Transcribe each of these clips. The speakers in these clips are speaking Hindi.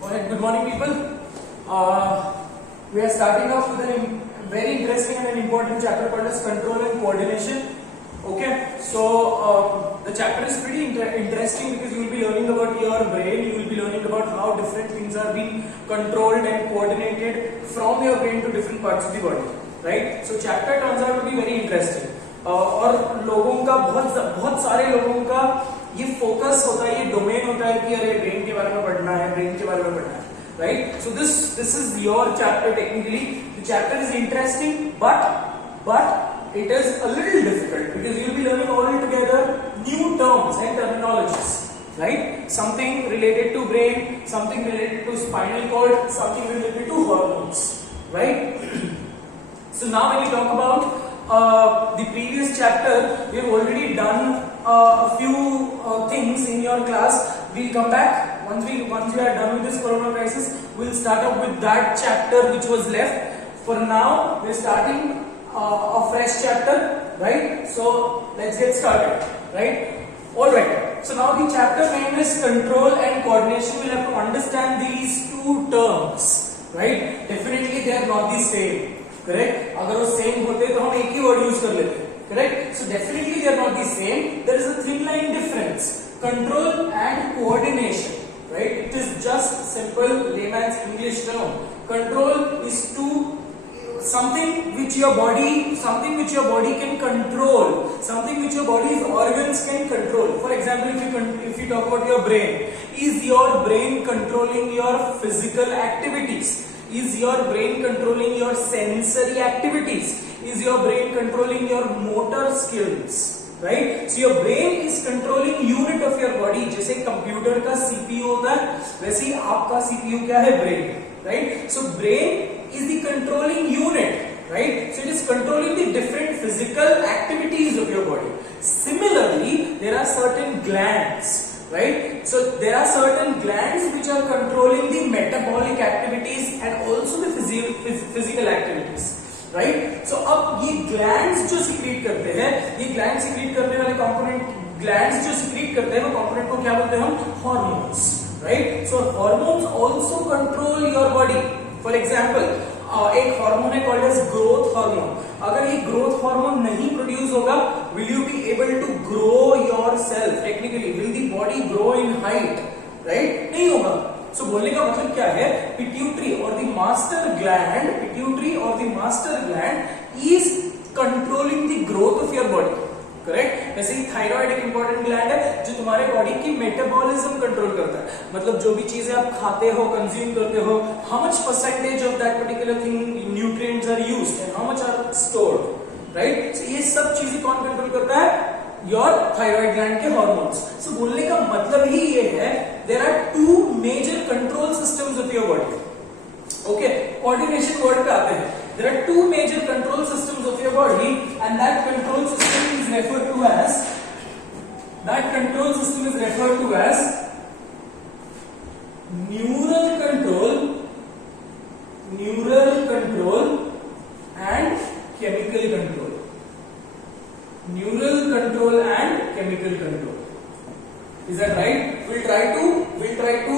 Alright, good morning, people. We are starting off with a very interesting and an important chapter called as control and coordination. Okay, so the chapter is pretty interesting because you will be learning about your brain. You will be learning about how different things are being controlled and coordinated from your brain to different parts of the body. Right? So chapter turns out to be very interesting. और लोगों का बहुत सारे लोगों का ये फोकस होता है, ये डोमेन होता है कि अरे ब्रेन के बारे में पढ़ना है, ब्रेन के बारे में पढ़ना है, right? So this is your chapter. Technically the chapter is interesting but it is a little difficult because you will be learning all together new terms and terminologies, right? Something related to brain, something related to spinal cord, something related to hormones, right? So now when you talk about the previous chapter, we have already done a few things in your class. We'll come back once we are done with this corona crisis. We'll start up with that chapter which was left. For now, we're starting a fresh chapter, right? So let's get started, right? All right. So now the chapter name is control and coordination. We'll have to understand these two terms, right? Definitely they are not the same. Correct? अगर वो सेम होते तो हम एक ही वर्ड यूज कर लेते. Correct? So definitely they are not the same. There is a thin line difference. Control and coordination. Right? It is just simple layman's English term. Control is to something which your body can control, something which your body's organs can control. For example, if you talk about your brain, is your brain controlling your physical activities? Is your brain controlling your sensory activities? Is your brain controlling your motor skills? Right? So your brain is controlling unit of your body. जैसे कंप्यूटर का CPU होता है, वैसे ही आपका CPU क्या है? Brain. Right? So brain is the controlling unit. Right? So it is controlling the different physical activities of your body. Similarly, there are certain glands. Right? So there are certain glands which are controlling the metabolic activities and also the physical activities. Right? So अब ये glands जो secrete करते हैं, ये glands secrete करने वाले component, glands जो secrete करते हैं वो component को क्या बोलते हैं हम? Hormones. Right? So hormones also control your body. For example, एक हार्मोन है called as growth hormone. अगर ये growth hormone नहीं प्रोड्यूस होगा, will you be able to grow yourself? Technically, will the body grow in height? Right? नहीं होगा. So बोलने का मतलब क्या है? Pituitary or the master gland is controlling the growth of your body. Correct? वैसे ही थायराइड एक इंपॉर्टेंट ग्लैंड है जो तुम्हारे बॉडी की मेटाबॉलिज्म कंट्रोल करता है. मतलब जो भी चीजें आप खाते हो, कंज्यूम करते हो, how much percentage of that particular thing nutrients are used and how much are stored. Right? So ये सब चीजें कौन कंट्रोल करता है? योर थायराइड ग्लैंड के हार्मोन्स. सो बोलने का मतलब ही ये है, there are two major control systems of your body. Okay, coordination word पे आते हैं. There are two major control systems of your body, and that control system is referred to as neural control and chemical control. Neural control and chemical control. Is that right? We'll try to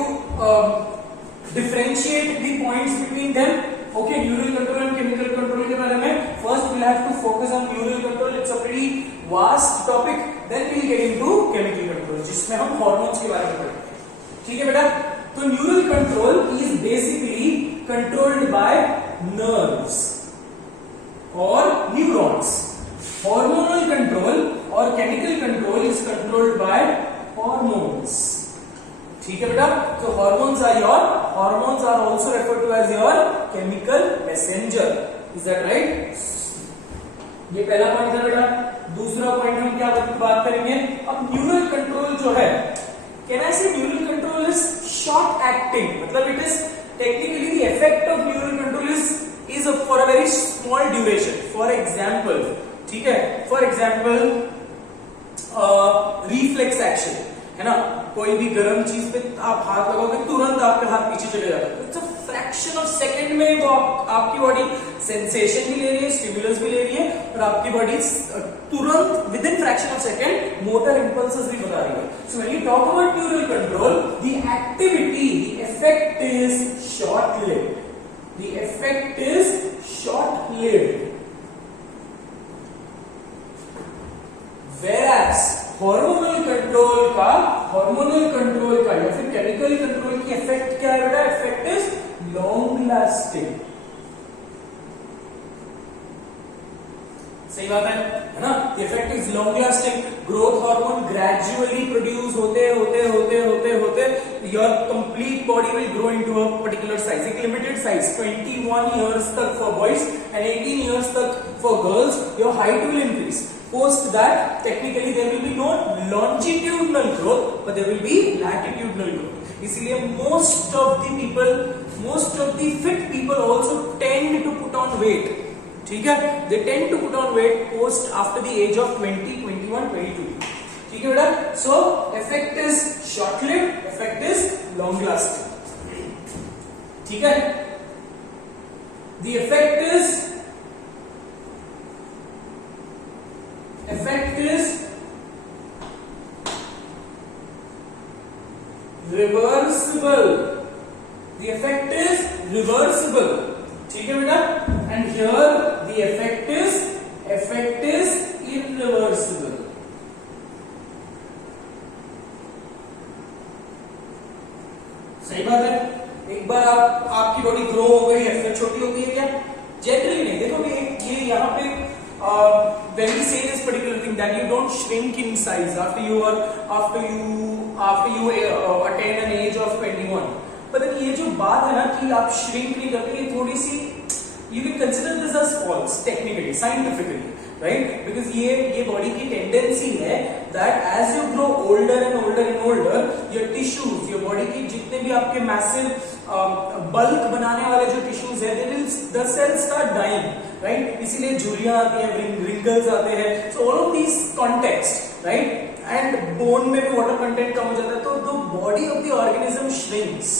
differentiate the points between them. Okay, neural control and chemical control के बारे में first we'll have to focus on neural control. It's a pretty vast topic. Then we'll get into chemical control, जिसमें हम hormones के बारे में पढ़ेंगे. ठीक है बेटा? तो neural control is basically controlled by nerves or neurons. Hormonal control or chemical control is controlled by hormones. ठीक है बेटा? तो hormones are also referred to as your chemical messenger. Is that right? ये पहला पॉइंट था बेटा. दूसरा पॉइंट हम क्या बात करेंगे? अब न्यूरल कंट्रोल जो है, can I say neural control is short acting. मतलब it is technically the effect of neural control is for a very small duration. For example, ठीक है, फॉर एग्जाम्पल रिफ्लेक्स एक्शन है ना. कोई भी गर्म चीज पे आप हाथ लगाओगे तुरंत आपके हाथ पीछे चले जाते हैं. It's a fraction of second में वो आपकी बॉडी सेंसेशन भी ले रही है, स्टिमुलस भी ले रही है, और आपकी बॉडी तुरंत with in fraction of second motor impulses भी बता रही है. So when you talk about neural control, the activity, the effect is short lived. The effect is short lived. Whereas hormonal control का या फिर केमिकल कंट्रोल की इफेक्ट क्या है बेटा? Effect is long lasting. सही बात है ना? The effect is long lasting. Growth hormone gradually produce होते your complete body will grow into a particular size, एक limited size. 21 years तक for boys and 18 years तक for girls, your height will increase. Post that, technically there will be no longitudinal growth, but there will be latitudinal growth. इसीलिए most of the fit people also tend to put on weight. ठीक है? They tend to put on weight post after the age of 20, 21, 22. ठीक है बेटा? So effect is short-lived, effect is long-lasting. ठीक है? The effect is reversible. The effect is reversible. ठीक है बेटा? And here the effect is irreversible. सही बात है. एक बार आपकी बॉडी ग्रो हो गई है फिर छोटी होती है क्या? जनरली नहीं. देखो ये यहाँ पे when we say this particular thing that you don't shrink in size after you attain an age of 21. But then ये जो बात है ना कि आप shrink नहीं करते, ये थोड़ी सी you can consider this as false technically, scientifically, right? Because ये body की tendency है that as you grow older and older, your tissues, your body की जितने भी आपके massive bulk बनाने वाले जो tissues है, the cells start dying, right? इसीलिए झुर्रियां आती हैं, wrinkles आते हैं. So all of these context, right? And bone में भी water content कम हो जाता है, तो the body of the organism shrinks,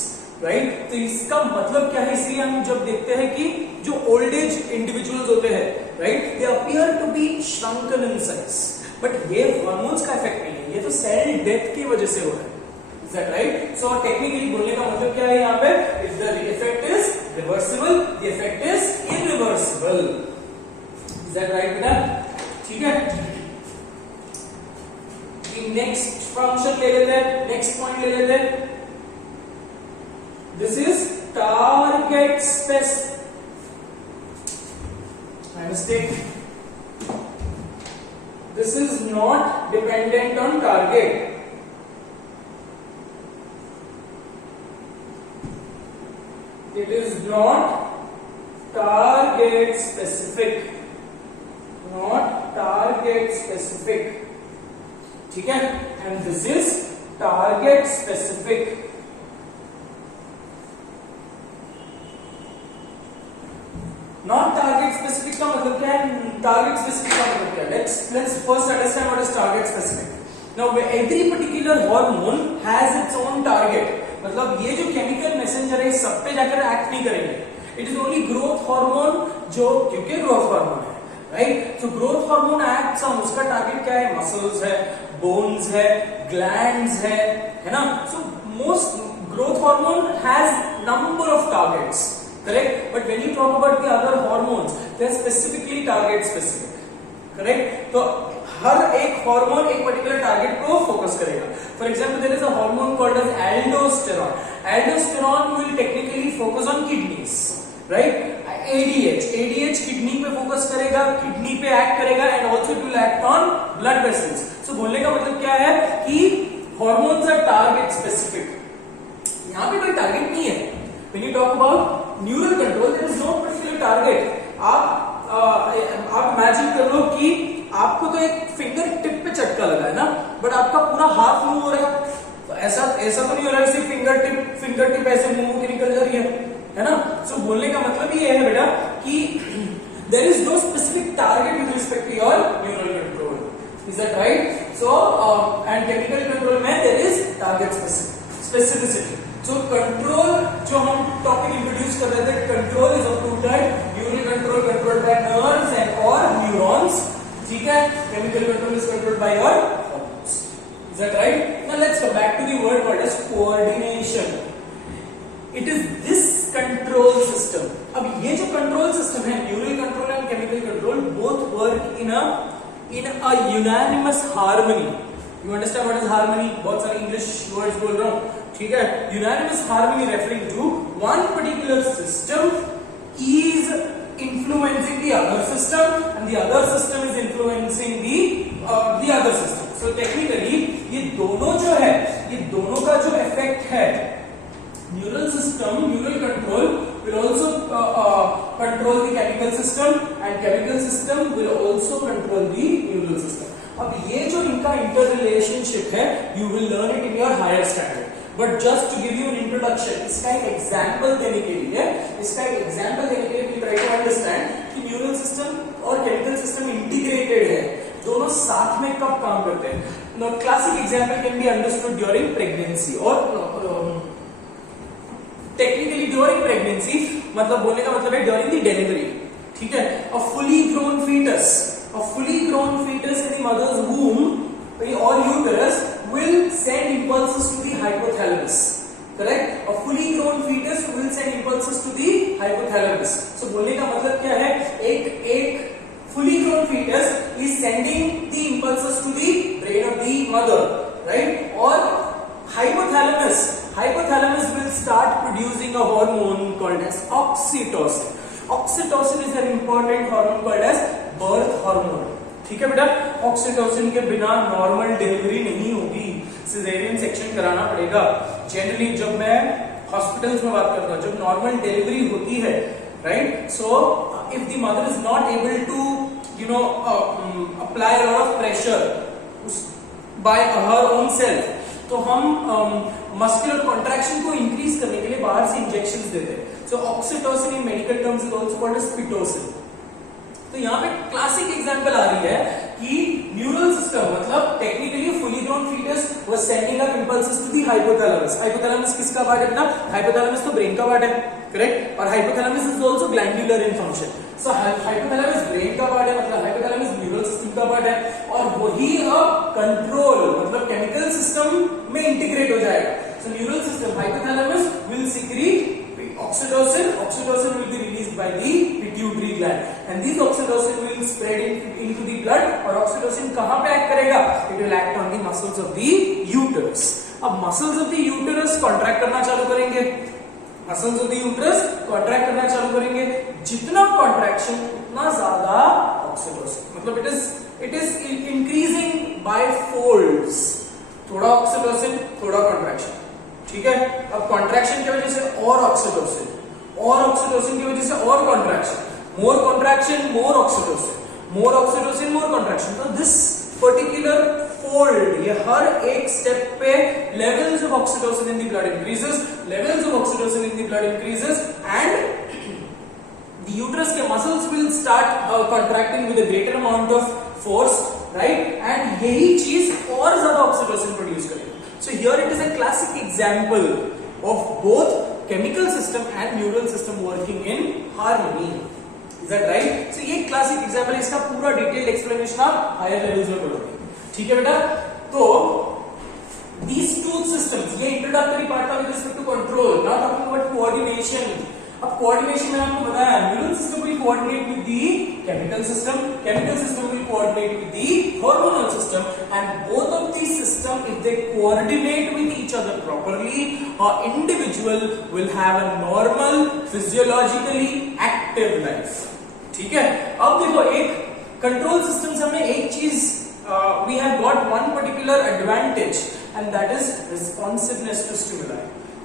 right? तो इसका मतलब क्या है? इसलिए हम जब देखते हैं कि जो old age individuals होते हैं, right? They appear to be shrunken in size. But ये hormones का effect नहीं है, ये तो cell death की वजह से हो रहा है. Is that right? So technically बोलने का मतलब क्या है यहाँ पे? If the effect is reversible, the effect is irreversible. Is that right बेटा? ठीक है? Next function ले लेते हैं, next point ले लेते हैं. This is target specific. My mistake. This is not dependent on target. It is not target specific. Not target specific. ठीक है? And this is target specific. Not target specific का मतलब क्या है? Target specific का मतलब क्या है? Let's first understand what is target specific. Now every particular hormone has its own target. मतलब ये जो केमिकल मैसेंजर है सब पे जाकर एक्ट नहीं करेंगे. It is only growth hormone जो क्योंकि ग्रोथ हार्मोन है, right? So growth hormone acts on, उसका टारगेट क्या है? मसल्स है, बोन्स है, ग्लैंड्स है ना? So most growth hormone has number of targets, correct? But when you talk about the other hormones they are specifically target specific, correct? तो हर एक हार्मोन एक पर्टिकुलर टारगेट को फोकस करेगा. For example there is a hormone called as aldosterone. Aldosterone will technically focus on kidneys, right? ADH kidney पे फोकस करेगा, किडनी पे एक्ट करेगा and also it will act on blood vessels. So बोलने का मतलब क्या है कि हार्मोन्स आर टारगेट स्पेसिफिक. यहां पे कोई टारगेट नहीं है. When you talk about neural control there is no particular target. आप इमेजिन कर लो कि आपको तो एक फिंगर टिप पे चटका लगा है ना, बट आपका पूरा हाथ मूव हो रहा है. तो ऐसा तो नहीं हो रहा है सिर्फ फिंगर टिप ऐसे मुंह की निकल जा रही है ना? सो बोलने का मतलब ये है बेटा कि there is no specific target with respect to your neural control. Is that right? So and chemical control में there is target specificity. So control जो हम टॉपिक इंट्रोड्यूस कर रहे थे, control is of two type. Neural control controlled by nerves and और न्यूरॉन्स, ठीक है? Chemical control is controlled by your hormones. Is that right? Now let's come back to the word called as coordination. It is this control system. अब ये जो कंट्रोल सिस्टम है, neural control and chemical control, both work in a unanimous harmony. You understand what is harmony? बहुत सारे इंग्लिश वर्ड्स बोल रहा हूं, ठीक है. Unanimous harmony referring to one particular system is influencing the other system and the other system is influencing the other system. So technically ये दोनों जो है, ये दोनों का जो इफेक्ट है, neural system, neural control will also control the chemical system and chemical system will also control the neural system. अब ये जो इनका इंटररिलेशनशिप है, you will learn it in your higher standard. But just to give you an introduction, इसका एक एग्जाम्पल देने के लिए we try to understand कि न्यूरल सिस्टम और केमिकल सिस्टम इंटीग्रेटेड है, दोनों साथ में कब काम करते हैं. Now classic example can be understood during pregnancy or technically during pregnancy, मतलब बोलने का मतलब है during the delivery, ठीक है. A fully grown fetus in the mother's womb or uterus will send impulses to the hypothalamus. Correct? A fully grown fetus will send impulses to the hypothalamus. So बोलने का मतलब क्या है? एक fully grown fetus is sending the impulses to the brain of the mother, right? Or hypothalamus will start producing a hormone called as oxytocin. Oxytocin is an important hormone called as birth hormone. ठीक है बेटा. ऑक्सीटोसिन के बिना नॉर्मल डिलीवरी नहीं होगी, सिजेरियन सेक्शन कराना पड़ेगा. जनरली जब मैं हॉस्पिटल्स में बात करता हूँ, जब नॉर्मल डिलीवरी होती है, right, so if the mother is not able to apply lot of pressure by her own self, तो हम मस्कुलर कॉन्ट्रैक्शन को इंक्रीज करने के लिए बाहर से इंजेक्शंस देते हैं. So oxytocin in medical terms is also called as Pitocin. तो यहाँ पे क्लासिक एग्जांपल आ रही है कि न्यूरल सिस्टम मतलब technically fully grown foetus was sending up impulses to the hypothalamus. Hypothalamus किसका पार्ट है बेटा? हाइपोथैलेमस तो ब्रेन का पार्ट है, करेक्ट. और hypothalamus is also glandular in function. So hypothalamus brain का पार्ट है, मतलब हाइपोथैलेमस न्यूरल सिस्टम का पार्ट है, और वही अब कंट्रोल मतलब केमिकल सिस्टम में इंटीग्रेट हो जाएगा. So neural system hypothalamus will secrete oxytocin will be released by the pituitary gland and these oxytocin will spread into the blood. और oxytocin कहाँ पे act करेगा? It will act on the muscles of the uterus. अब muscles of the uterus contract करना चालू करेंगे, जितना contraction उतना ज्यादा oxytocin, मतलब it is increasing by folds. थोड़ा oxytocin थोड़ा contraction, ठीक है. अब कॉन्ट्रैक्शन की वजह से और ऑक्सीटोसिन की वजह से और contraction, more contraction more oxytocin more contraction. तो दिस पर्टिकुलर फोल्ड, ये हर एक स्टेप पे levels of oxytocin in the blood increases and the uterus के muscles will start contracting with a greater amount of force, right, and यही चीज और ज्यादा ऑक्सीटोसिन प्रोड्यूस करेगी. So here it is a classic example of both chemical system and neural system working in harmony. Is that right? So ये classic example है, इसका पूरा detailed explanation आप higher levels में पढ़ोगे, ठीक है बेटा. तो these two systems, ये introductory part था with respect to control. Now talking about coordination. अब coordination मैंने आपको बताया, neural system will coordinate with the chemical system will coordinate with the hormonal system, and both of these systems, if they coordinate with each other properly, an individual will have a normal physiologically active life. ठीक है. अब देखो, एक control systems हमें एक चीज we have got one particular advantage, and that is responsiveness to stimuli.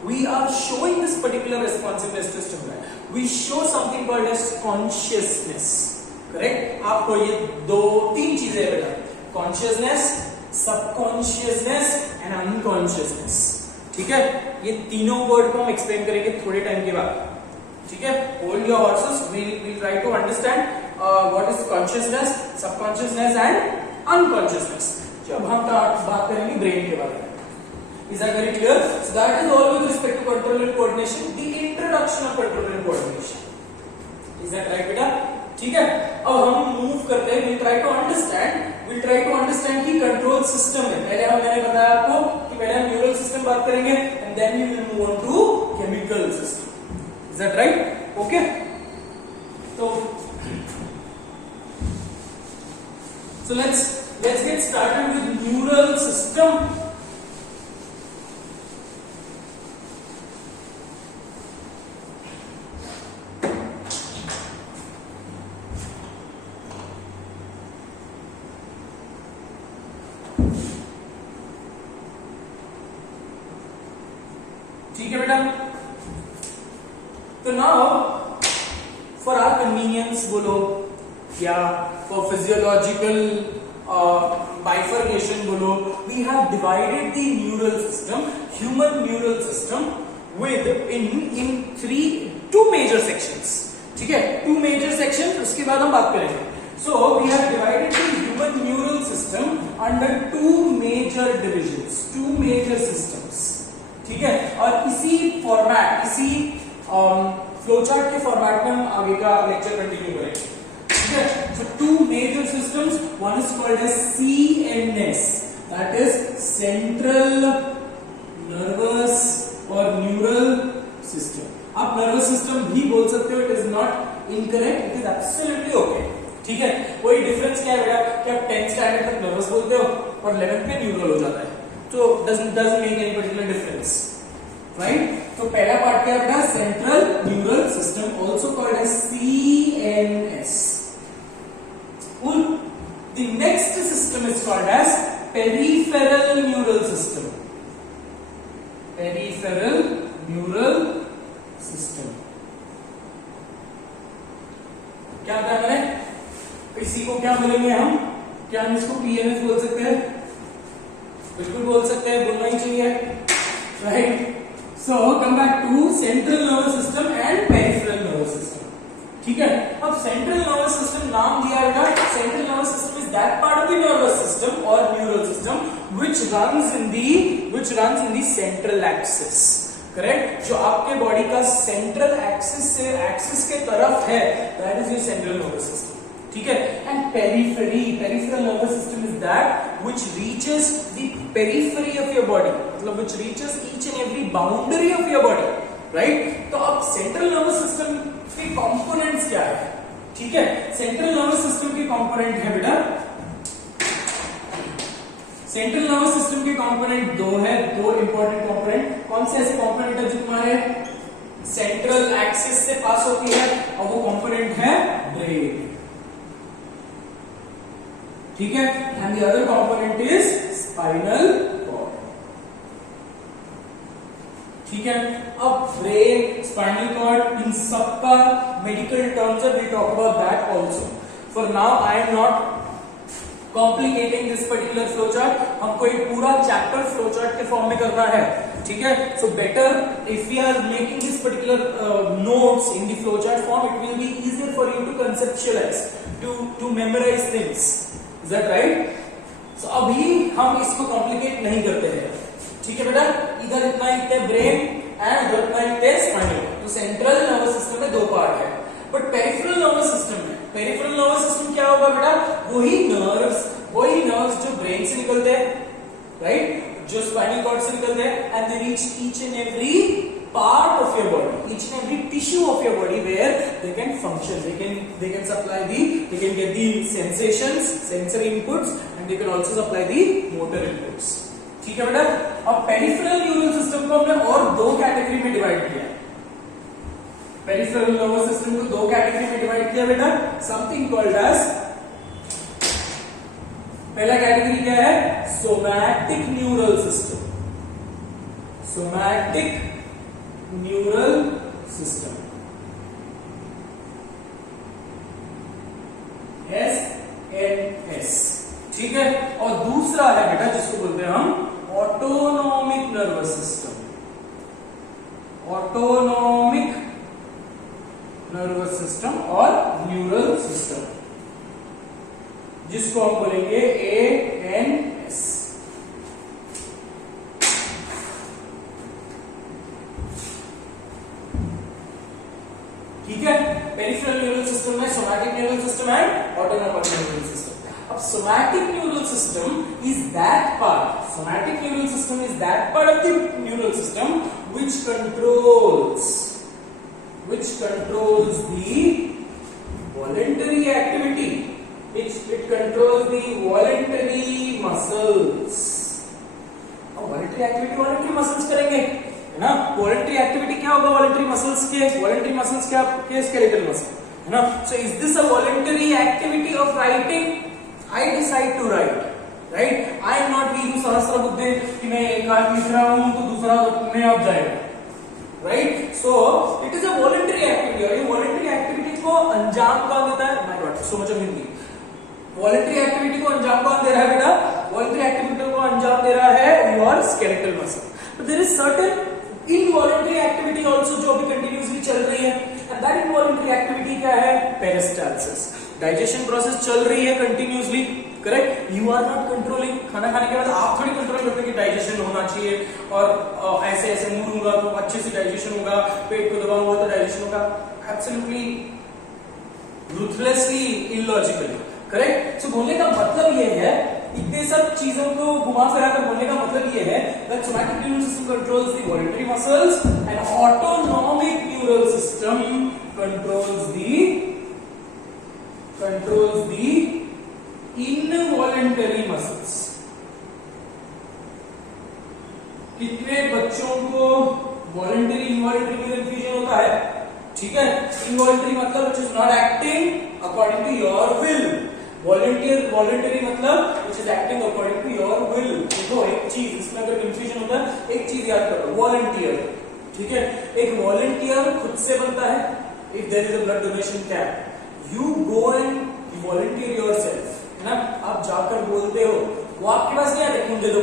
We are showing this particular responsiveness to stimuli. We show something called as consciousness. Correct? आपको ये तीन चीजें है बेटा, consciousness, subconsciousness and unconsciousness. ठीक है. ये तीनों वर्ड को हम एक्सप्लेन करेंगे थोड़े टाइम के बाद. ठीक है. Hold your horses. We'll try to understand what is consciousness, subconsciousness and unconsciousness. जब हम बात करेंगे ब्रेन के बारे में. Is that very clear? So that is all with respect to control and coordination. The introduction of control and coordination. Is that right, बेटा? ठीक है. अब हम मूव करते हैं. We'll try to understand कि कंट्रोल सिस्टम है. मैंने बताया आपको कि पहले हम न्यूरल सिस्टम बात करेंगे and then we will move on to chemical system. Is that right? Okay. So let's get started with neural system. ठीक है बेटा? तो नाउ फॉर आवर कन्वीनियंस बोलो या फॉर फिजियोलॉजिकल bifurcation बोलो, we have divided the neural system, human neural system with in two major sections. ठीक है? Two major sections, उसके बाद हम बात करेंगे. So we have divided the human neural system under two major divisions, two major systems. ठीक है? और इसी फॉर्मेट, इसी फ्लोचार्ट के फॉर्मेट में हम आगे का लेक्चर कंटिन्यू करेंगे. ठीक है? So two major systems, one is called as CNS, that is central nervous or neural system. आप nervous system भी बोल सकते हो, it is not incorrect, it is absolutely okay. ठीक है? वही डिफरेंस क्या है बेटा कि आप 10th स्टैंडर्ड तक नर्वस बोलते हो और 11th में न्यूरल हो जाता है. So doesn't make any particular difference, right? तो पहला पार्ट क्या है बेटा? Central neural system, also called as CNS. The next system is called as peripheral neural system. Peripheral neural system. क्या बताया मैंने? इसी को क्या बोलेंगे हम? क्या हम इसको PNS बोल सकते हैं? बिल्कुल बोल सकते हैं, बोलना ही चाहिए, right? So come back to central nervous system and peripheral nervous system. ठीक है? अब सेंट्रल नर्वस सिस्टम नाम दिया है, central nervous system is that part of the nervous system or neural system which runs in the central axis. Correct? जो आपके बॉडी का सेंट्रल एक्सिस के तरफ है, that is your central nervous system. ठीक है? And peripheral nervous system is that which reaches the periphery of your body, मतलब which reaches each and every boundary of your body, right? तो अब central nervous system के components क्या है? ठीक है? central nervous system के component है बेटा, central nervous system के component दो important component. कौन से ऐसे component है जो तुम्हारे central axis से पास होती है? और वो component है brain. ठीक है? And the other component is spinal cord. ठीक है? अब ब्रेन, स्पाइनल कॉर्ड, इन सबका मेडिकल टर्म्स है, we talk about that also. For now I am not complicating this particular flowchart. हमको एक पूरा चैप्टर फ्लोचार्ट के फॉर्म में करना है. ठीक है? So better if we are making this particular notes in the flowchart form, it will be easier for you to conceptualise, to memorise things. Is that right? So अभी हम इसको कॉम्प्लिकेट नहीं करते हैं. ठीक है बेटा? इधर इतना लिखते हैं ब्रेन एंड उधर इतना लिखते हैं स्पाइनल. तो सेंट्रल नर्वस सिस्टम में दो पार्ट है, बट पेरिफेरल नर्वस सिस्टम में, पेरिफेरल नर्वस सिस्टम क्या होगा बेटा? वही नर्व्स जो ब्रेन से निकलते हैं, राइट? जो स्पाइनल कॉर्ड से निकलते हैं, and they reach each and every part of your body, each and every tissue of your body where they can function, they can get the sensations, sensory inputs, and they can also supply the motor inputs. ठीक है बेटा? अब पेरिफेरल न्यूरल सिस्टम को हमने और दो कैटेगरी में डिवाइड किया. पेरिफेरल नर्वस सिस्टम को दो कैटेगरी में डिवाइड किया बेटा, समथिंग कॉल्ड एज, पहला कैटेगरी क्या है? Somatic neural system. Somatic neural system, SNS. ठीक है? और दूसरा है बेटा जिसको बोलते हैं हम autonomic nervous system. Autonomic nervous system or neural system, जिसको हम बोलेंगे ANS. ठीक है? पेरिफेरल न्यूरल सिस्टम में somatic neural system and autonomic neural system. अब somatic neural system is that part, somatic neural system is that part of the neural system which which controls the voluntary activity. It controls the voluntary muscles. अब voluntary activity voluntary muscles करेंगे, है ना? voluntary activity क्या होगा voluntary muscles के? voluntary muscles क्या के skeletal muscle, है ना? So is this a voluntary activity of writing? I decide to write, right? I am not Viru Sahasrabuddhe कि मैं एक हाथ लिख रहा हूँ तो दूसरा अपने आप जाएगा, right? So it is a voluntary activity. और ये voluntary activity को अंजाम कौन देता है? My God, so much of Hindi. Voluntary activity को अंजाम कौन दे रहा है बेटा? वॉलंटरी एक्टिविटी को अंजाम दे रहा है your skeletal muscle. But there is certain involuntary activity also जो अभी कंटिन्यूअसली चल रही है, एंड दैट इनवॉलंटरी एक्टिविटी क्या है? पेरिस्टाल्सिस. डाइजेशन प्रोसेस चल रही है continuously, correct? You are not controlling. खाना खाने के बाद आप थोड़ी कंट्रोल करते हैं कि डाइजेशन होना चाहिए और ऐसे ऐसे मुंह होगा तो अच्छे से डाइजेशन होगा, पेट को दबाऊंगा तो डाइजेशन होगा. Absolutely ruthlessly illogical, correct? So बोलने का मतलब ये है, इतने सब चीजों को घुमा फिरा कर बोलने का मतलब ये है that somatic neural system controls the voluntary muscles and autonomic neural system controls the involuntary muscles. कितने बच्चों को voluntary involuntary में confusion होता है? ठीक है? Involuntary मतलब which is not acting according to your will. voluntary मतलब which is acting according to your will. देखो एक चीज इसमें अगर कंफ्यूजन होता है, एक चीज याद करो, वॉलंटियर, ठीक है? एक वॉलंटियर खुद से बनता है. If there is a blood donation camp, you go and volunteer yourself, है ना? आप जाकर बोलते हो, वो आपके पास नहीं आते खून दे दो,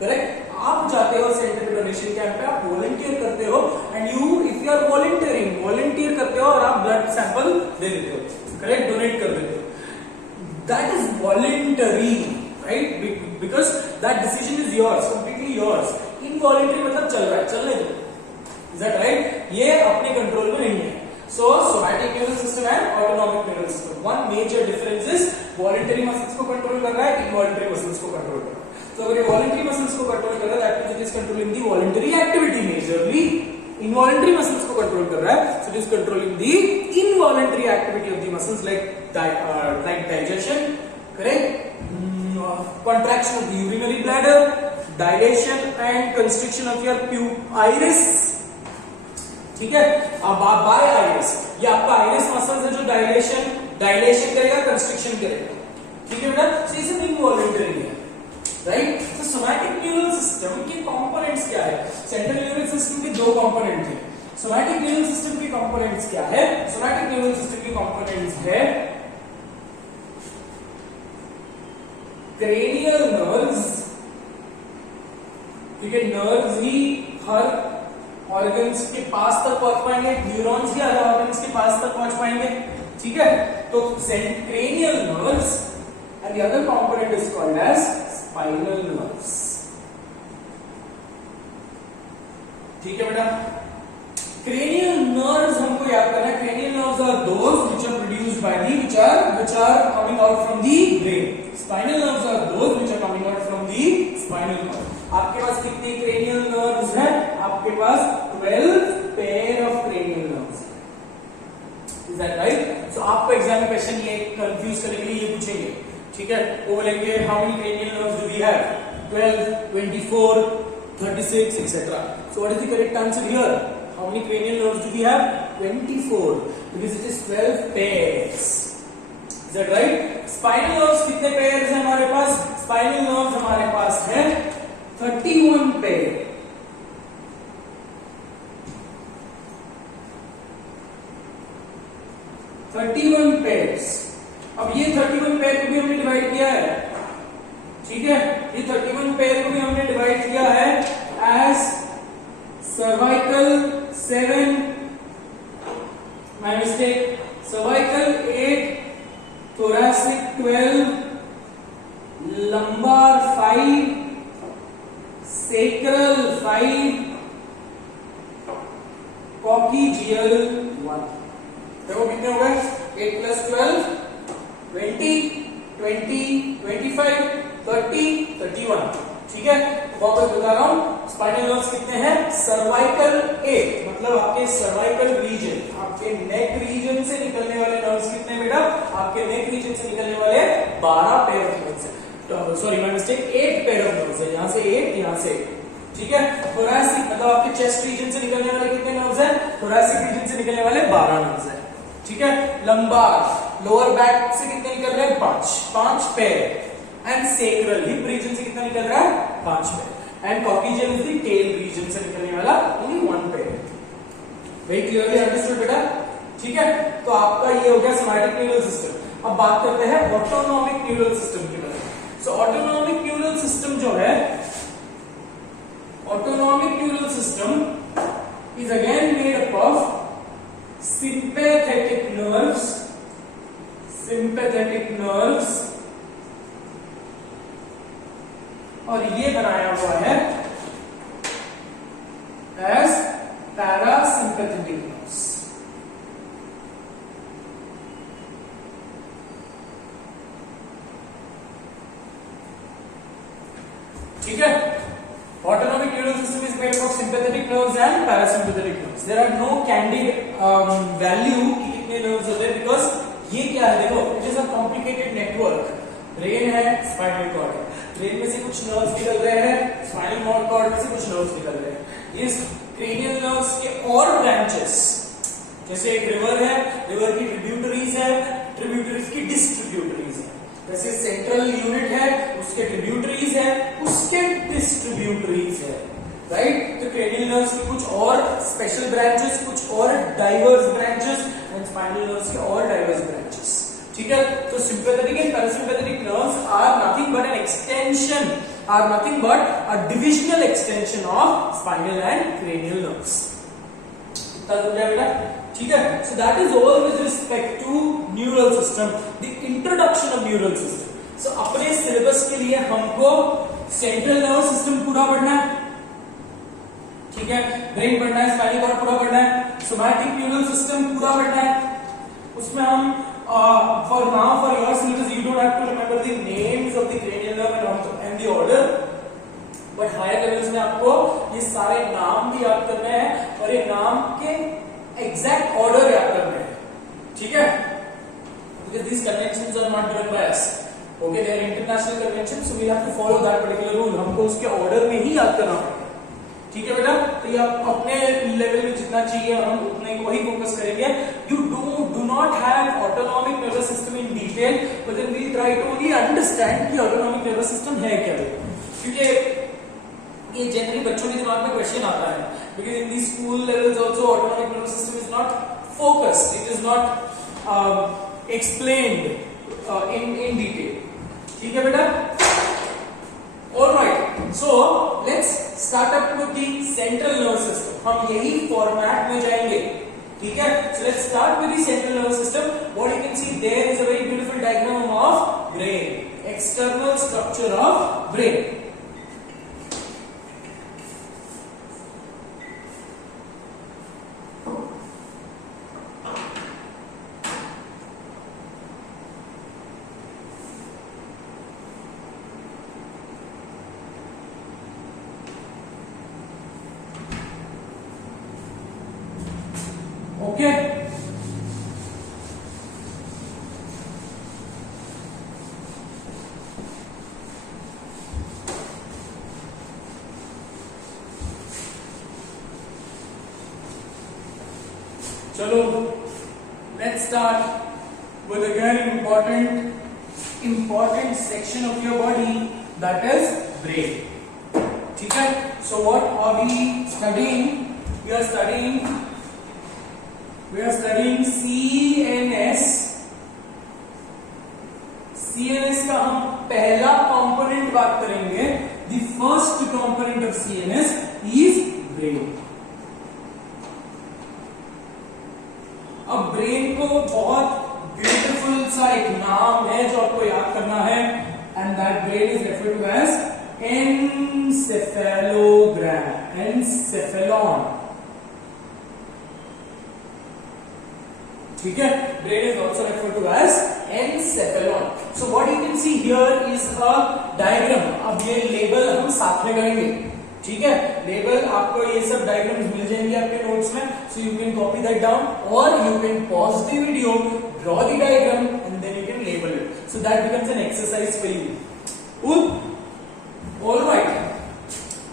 करेक्ट? आप जाते हो सेंटर डोनेशन कैंप पे, आप वॉलंटियर करते हो and you if you are volunteer करते हो और आप ब्लड सैंपल दे देते हो, करेक्ट? डोनेट कर देते हो. That is voluntary, right? Because that decision is yours, completely yours. Involuntary मतलब चल रहा है, चलने दो. Is that right? ये अपने कंट्रोल में नहीं है. So somatic neural system and autonomic neural system. One major difference is voluntary muscles को कंट्रोल कर रहा है, involuntary muscles को कंट्रोल कर रहा है. So अगर ये voluntary muscles को कंट्रोल कर रहा है, that means it is controlling the voluntary activity majorly. Involuntary muscles को कंट्रोल कर रहा है, so it is controlling the involuntary activity of the muscles like digestion, correct? Contraction of the urinary bladder, dilation and constriction of your iris. ठीक है? अब बाय आइरिस, ये आपका आइरिस मसल्स है जो डायलेशन करेगा, कंस्ट्रिक्शन करेगा. ठीक है बेटा? so इसे इनवॉलंटरी है, राइट? तो सोमैटिक न्यूरल सिस्टम के कंपोनेंट्स क्या है? सेंट्रल न्यूरल सिस्टम के दो कंपोनेंट हैं. सोमैटिक न्यूरल सिस्टम के कंपोनेंट्स क्या है? सोमैटिक न्यूरल सिस्टम के कंपोनेंट्स है क्रेनियल नर्व्स. ठीक है? नर्व्स ही हर ऑर्गन्स के पास तक पहुंच पाएंगे, न्यूरॉन्स ही हर ऑर्गन्स के पास तक पहुंच पाएंगे. ठीक है? तो cranial nerves and the other component is called as spinal nerves. ठीक है बेटा? क्रेनियल नर्व्स हमको याद करना है. Cranial nerves are those which are produced by the which are coming out from the brain. Spinal nerves are those which are coming out from the spinal cord. आपके पास कितने क्रेनियल नर्व्स हैं? आपके पास 12 pair of cranial nerves. Is that right? So आपको एग्जाम में क्वेश्चन ये कंफ्यूज करने के लिए ये पूछेंगे. ठीक है? वो बोलेंगे how many cranial nerves do we have? 12, 24, 36 etc. So what is the correct answer here? How many cranial nerves do we have? 24, because it is 12 pairs. Is that right? Spinal nerves कितने pairs हैं हमारे पास? Spinal nerves हमारे पास है 31 pair. pairs. अब ये 31 पेयर को भी हमने डिवाइड किया है. ठीक है? ये 31 पेयर को भी हमने डिवाइड किया है as cervical 7, my mistake, cervical 8, thoracic 12, lumbar 5, sacral 5, coccygeal 1. देखो कितने हो गए? 8 plus 12 20, 20, 25, 30, 31. ठीक है? वापस बता रहा हूं, स्पाइनल नर्व्स कितने हैं? सर्वाइकल 8, मतलब आपके सर्वाइकल रीजन आपके नेक रीजन से निकलने वाले नर्व्स कितने बेटा? आपके नेक रीजन से निकलने वाले 12 पेयर ऑफ नर्व्स है। Sorry my mistake, 8 pair of nerves है। यहाँ से 8, यहाँ से 8, ठीक है। थोरैसिक मतलब आपके चेस्ट रीजन से निकलने वाले कितने नर्व्स हैं? थोरैसिक रीजन से निकलने वाले 12 नर्व्स हैं, ठीक है। लंबार लोअर बैक से कितने निकल रहे हैं? 5 pair. And sacral hip region से कितना निकल रहा है? 5 pair. And coccygeal is the tail region से निकलने वाला only 1 pair. Very clearly understood बेटा, ठीक है। तो आपका ये हो गया सोमैटिक न्यूरल सिस्टम। अब बात करते हैं ऑटोनॉमिक न्यूरल सिस्टम के बारे में। सो ऑटोनॉमिक न्यूरल सिस्टम जो है, autonomic neural system is again made up of sympathetic nerves, sympathetic nerves, और ये बनाया हुआ है एज पैरासिम्पैथेटिक नर्व्स। ठीक है। Autonomic neural system is made up of sympathetic nerves and parasympathetic nerves. There are no candid value कि कितने nerves होते हैं, because ये क्या है देखो, it is a complicated network. Brain है, स्पाइनल कॉर्ड है, ब्रेन में से कुछ नर्व्स निकल रहे हैं, स्पाइनल कॉर्ड में से कुछ नर्व्स निकल रहे हैं। इस क्रेनियल नर्व्स के और ब्रांचेस, जैसे एक रिवर है, रिवर की ट्रिब्यूटरीज है, ट्रिब्यूटरीज की डिस्ट्रीब्यूटरीज है। जैसे सेंट्रल यूनिट है, उसके ट्रिब्यूटरीज है, उसके डिस्ट्रीब्यूटरीज है, राइट। तो क्रेनियल नर्व्स की कुछ और स्पेशल ब्रांचेस, कुछ और diverse branches, and spinal nerves के और डाइवर्स ब्रांचेस, ठीक है। तो sympathetic and parasympathetic nerves are nothing but an extension, are nothing but a divisional extension of spinal and cranial nerves. इतना समझ गया बेटा, ठीक है। So that is all with respect to neural system, the introduction of neural system. So अपने सिलेबस के लिए हमको सेंट्रल नर्वस सिस्टम पूरा पढ़ना है, ठीक है। ब्रेन पढ़ना है, स्पाइनल कॉर्ड पूरा पढ़ना है, सोमैटिक न्यूरल सिस्टम पूरा पढ़ना है। उसमें हम for now, for your syllabus, you don't have to remember the names of the cranial nerve and the order, but higher levels में आपको ये सारे नाम भी याद करने हैं और ये नाम के exact order याद करने हैं, ठीक है। Because these conventions are not given by us, okay, they are international conventions, so we have to follow that particular rule. हमको उसके order में ही याद करना पड़ेगा, ठीक है बेटा। तो ये आप अपने लेवल में जितना चाहिए हम उतने को ही फोकस करेंगे। You do not have autonomic nervous system in detail, but then we try to only understand कि ऑटोनॉमिक नर्वस सिस्टम है क्या, क्योंकि ये जनरली बच्चों के दिमाग में क्वेश्चन आता है, because in the school levels also autonomic nervous system is not focused, it is not explained in detail, ठीक है बेटा। Alright, so let's start up with the central nervous system. हम यही फॉर्मेट में जाएंगे, ठीक है। So let's start with the central nervous system. What you can see there is a very beautiful diagram of brain, external structure of brain. Okay. चलो, let's start with again important section of your body, that is brain. ठीक है। So what are we studying? We are studying CNS. CNS का हम पहला कंपोनेंट बात करेंगे. The first component of CNS is brain. अब ब्रेन को बहुत ब्यूटीफुल सा एक नाम है जो आपको याद करना है, and that brain is referred to as encephalogram, encephalon. ठीक है, brain is also referred to as encephalon. So what you can see here is a diagram. अब ये लेबल हम साथ में करेंगे, ठीक है. लेबल आपको ये सब डायग्राम्स मिल जाएंगे आपके नोट्स में, so you can copy that down और you can pause the video, draw the diagram and then you can label it, so that becomes an exercise for you. Alright,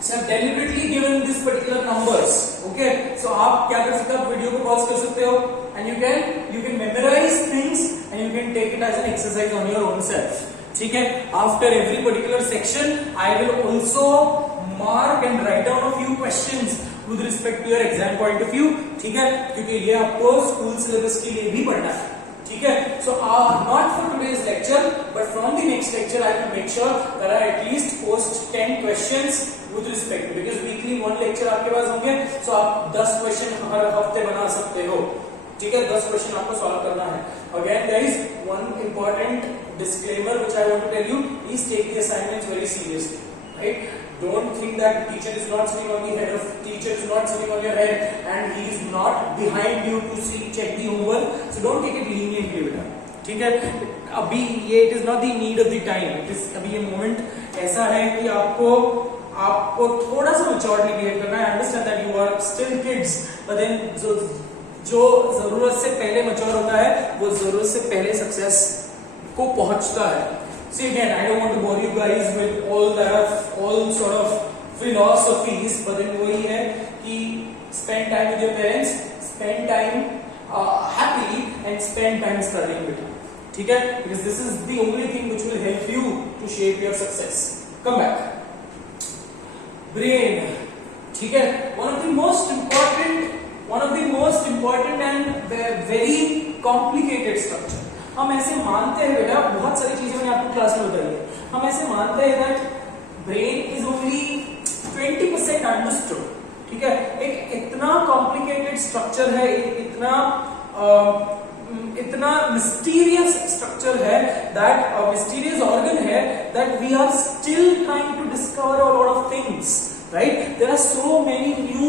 So I've deliberately given this particular numbers. Okay, so आप क्या कर सकते हो, आप वीडियो को पॉज कर सकते हो and you can memorize things and you can take it as an exercise on your own self. ठीक है, after every particular section I will also mark and write down a few questions with respect to your exam point of view. ठीक है, क्योंकि ये आपको स्कूल सिलेबस के लिए भी पढ़ना है. ठीक है, so not for today's lecture but from the next lecture I will make sure that I at least post 10 questions with respect to, because weekly one lecture आपके पास होंगे, so आप 10 क्वेश्चन हर हफ्ते बना सकते हो. ठीक है, 10 क्वेश्चन आपको सॉल्व करना है. Again guys, one important disclaimer which I want to tell you, please take the assignments very seriously, right? Don't think that teacher is not sitting on the head of teacher is not sitting on your head and he is not behind you to see check the homework, so don't take it leniently बेटा. ठीक है, अभी ये it is not the need of the time, it is अभी ये moment ऐसा है कि आपको थोड़ा सा मैच्योरली बिहेव करना है. I understand that you are still kids, but then जो जरूरत से पहले मैच्योर होता है वो जरूरत से पहले सक्सेस को पहुंचता है. See again, I don't want to bore you guys with all sort of philosophies, but then वही है कि spend time with your parents, spend time happily and spend time studying with them. ठीक है, because this is the only thing which will help you to shape your success. Come back. Brain, ठीक है, one of the most important and very complicated structure. हम ऐसे मानते हैं बेटा, बहुत सारी चीजें मैंने आपको क्लास में बताई है, हम ऐसे मानते हैं that brain is only 20% understood. ठीक है, एक इतना कॉम्प्लिकेटेड स्ट्रक्चर है, इतना मिस्टीरियस स्ट्रक्चर है, दैट मिस्टीरियस ऑर्गन है, that we are still trying to discover a lot of things, right? There are so many new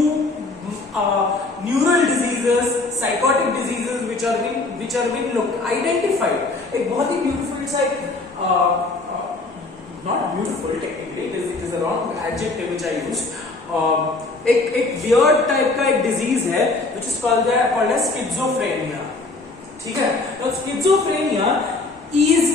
neural diseases, psychotic diseases which are been identified. एक बहुत ही ब्यूटीफुल सा not beautiful technically, it is a wrong adjective which I used. एक weird type का एक disease है which is called as schizophrenia. ठीक है, तो schizophrenia is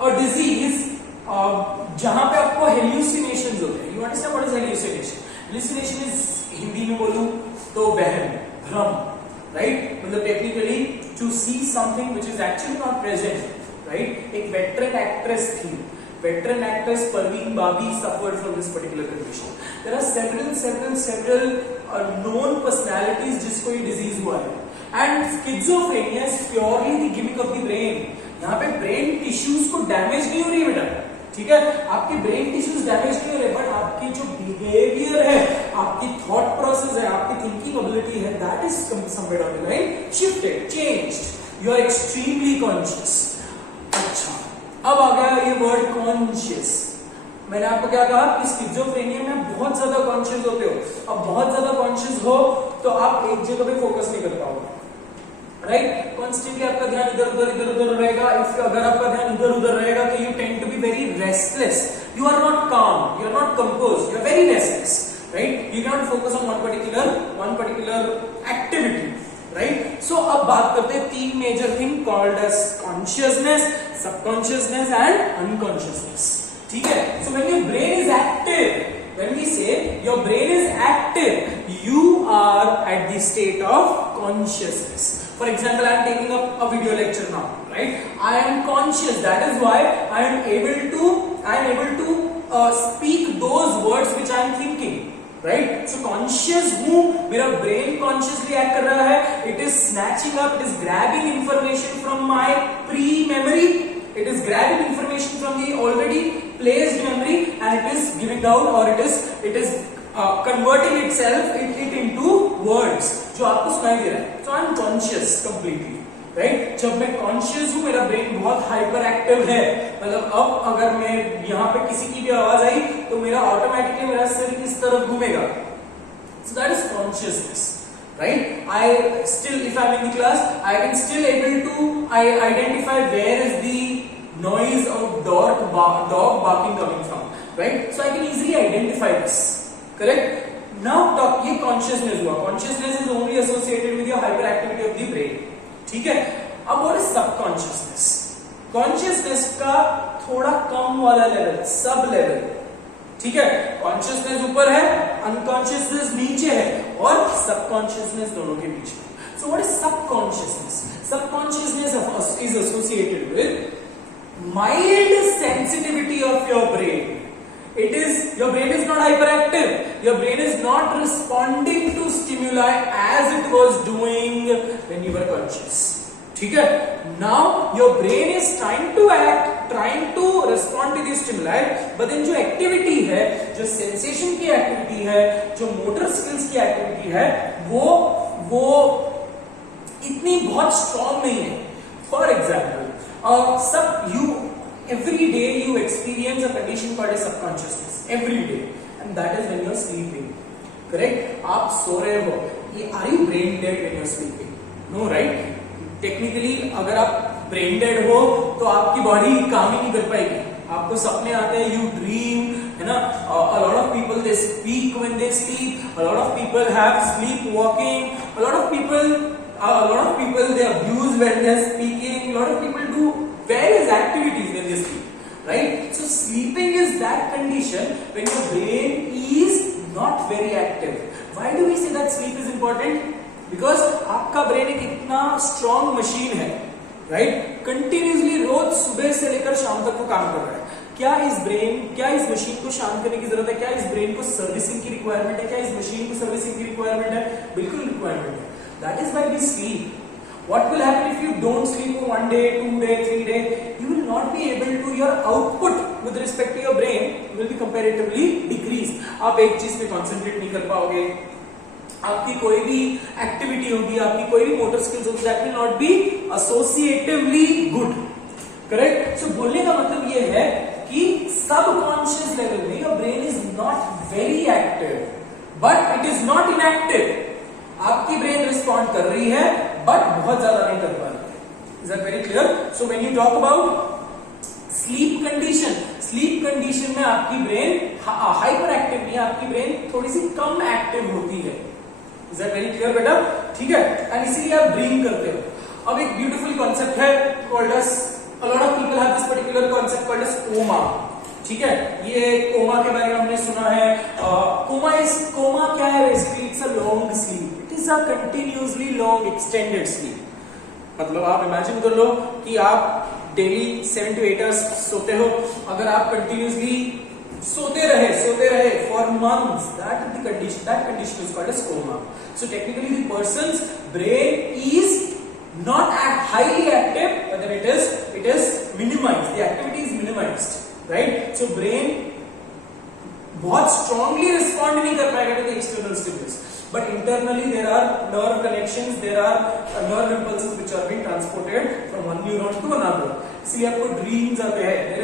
a disease जहां पे आपको hallucinations होते हैं. You understand what is hallucination? Hallucination is Hindi में बोलूं तो वहम, भ्रम, राइट? मतलब technically to see something which is actually not present, right? एक veteran actress थी, veteran actress Parveen Babi suffered from this particular condition. There are several known personalities जिसको ये disease हुआ है. And schizophrenia is purely the gimmick of the brain. यहाँ पे brain tissues को damage नहीं हो रही है बेटा, ठीक है? आपके brain tissues damage नहीं हो रहे, but आपकी जो behavior है, आपकी thought process है, आपकी thinking ability है, that is somewhere down the line shifted, changed. You are extremely conscious. अच्छा, अब आ गया ये word conscious. मैंने आपको क्या कहा कि स्किज़ोफ्रेनिया में बहुत ज्यादा कॉन्शियस होते हो. अब बहुत ज्यादा कॉन्शियस हो तो आप एक जगह पे फोकस नहीं कर पाओगे, राइट? कॉन्स्टेंटली आपका ध्यान इधर उधर रहेगा. अगर आपका ध्यान इधर उधर रहेगा तो you tend to be very restless. You are not calm, you are not compose, you are very restless, right? You can not focus on one particular activity, right? So अब बात करते हैं तीन major thing called as consciousness, subconsciousness and unconsciousness. ठीक है, so when your brain is active, when we say your brain is active, you are at the state of consciousness. For example, I am taking up a video lecture now, right? I am conscious, that is why I am able to speak those words which I am thinking, right? So conscious हूँ, मेरा brain consciously act कर रहा है, it is snatching up, it is grabbing information from my pre-memory, it is grabbing information from the already placed memory and it is giving out, or it is converting it into words जो आपको सुनाई दे रहा है. So I am conscious completely, right? जब मैं conscious हूँ, मेरा brain बहुत hyper active है. मतलब अब अगर मैं यहाँ पे किसी की भी आवाज आई तो मेरा automatically मेरा सिर किस तरफ घूमेगा. So that is consciousness, right? If I am in the class, I can still able to identify where is the noise of dog barking coming from, right? So I can easily identify this, correct? Now talk, ये कॉन्शियसनेस हुआ. Consciousness is only associated with your hyper activity of the brain. ठीक है. अब व्हाट इज सबकॉन्शियसनेस? कॉन्शियसनेस का थोड़ा कम वाला लेवल, सब लेवल. ठीक है. कॉन्शियसनेस ऊपर है, अनकॉन्शियसनेस नीचे है, और सबकॉन्शियसनेस दोनों के बीच में. So what is subconsciousness? Subconsciousness is associated with mild sensitivity of your brain. It is, your brain is not hyperactive. Your brain is not responding to stimuli as it was doing when you were conscious. ठीक है. Now your brain is trying to act, trying to respond to the stimuli, but then जो activity है, जो sensation की activity है, जो motor skills की activity है, वो इतनी बहुत strong नहीं है. For example, every day you experience a condition called as subconsciousness. Every day. And that is when you are sleeping. Correct? आप सो रहे हो. Are you brain dead when you are sleeping? No, right? Technically, अगर आप brain dead हो तो आपकी body काम ही नहीं कर पाएगी. आपको सपने आते हैं, you dream, है ना? A lot of people they speak when they sleep. A lot of people have sleepwalking. A lot of people they abuse when they are speaking. A lot of people do various activities when they sleep, right? So sleeping is that condition when your brain is not very active. Why do we say that sleep is important? Because आपका brain एक इतना strong machine है, right? Continuously रोज सुबह से लेकर शाम तक वो काम कर रहा है. क्या इस मशीन को शांत करने की जरूरत है? क्या इस ब्रेन को सर्विसिंग की रिक्वायरमेंट है? क्या इस मशीन को सर्विसिंग की रिक्वायरमेंट है? बिल्कुल रिक्वायरमेंट है. That is why we sleep. What will happen if you don't sleep for 1 day, 2 day, 3 day? You will not be able to, your output with respect to your brain will be comparatively decreased. आप एक चीज पे concentrate नहीं कर पाओगे. आपकी कोई भी activity होगी, आपकी कोई भी motor skills होगी, that will not be associatively good. Correct? So बोलने का मतलब ये है कि subconscious level में your brain is not very active, but it is not inactive. आपकी ब्रेन रिस्पॉन्ड कर रही है बट बहुत ज्यादा नहीं कर पा रही है. Is that very clear? So when you talk about sleep condition में आपकी ब्रेन हाइपर एक्टिव नहीं है, आपकी ब्रेन थोड़ी सी कम एक्टिव होती है. इज दैट वेरी क्लियर बेटा? ठीक है. एंड इसीलिए आप ड्रीम करते हो. अब एक ब्यूटीफुल कॉन्सेप्ट है called as, a lot of people have this particular concept called as coma. ठीक है. ये कोमा के बारे में हमने सुना है. कोमा क्या है? Basically it's a long sleep. It is a continuously long extended sleep. मतलब आप इमेजिन कर लो कि आप डेली 7 to 8 hours सोते हो. अगर आप कंटिन्यूअसली सोते रहे for months, that condition is called as coma. So technically the person's brain is not highly active, but then it is minimized. The activity is minimized, right? So brain बहुत strongly respond नहीं कर पाएगा to the external stimulus, but internally there are nerve connections, there are nerve impulses which are being transported from one neuron to another. इसलिए आपको dreams आते हैं. There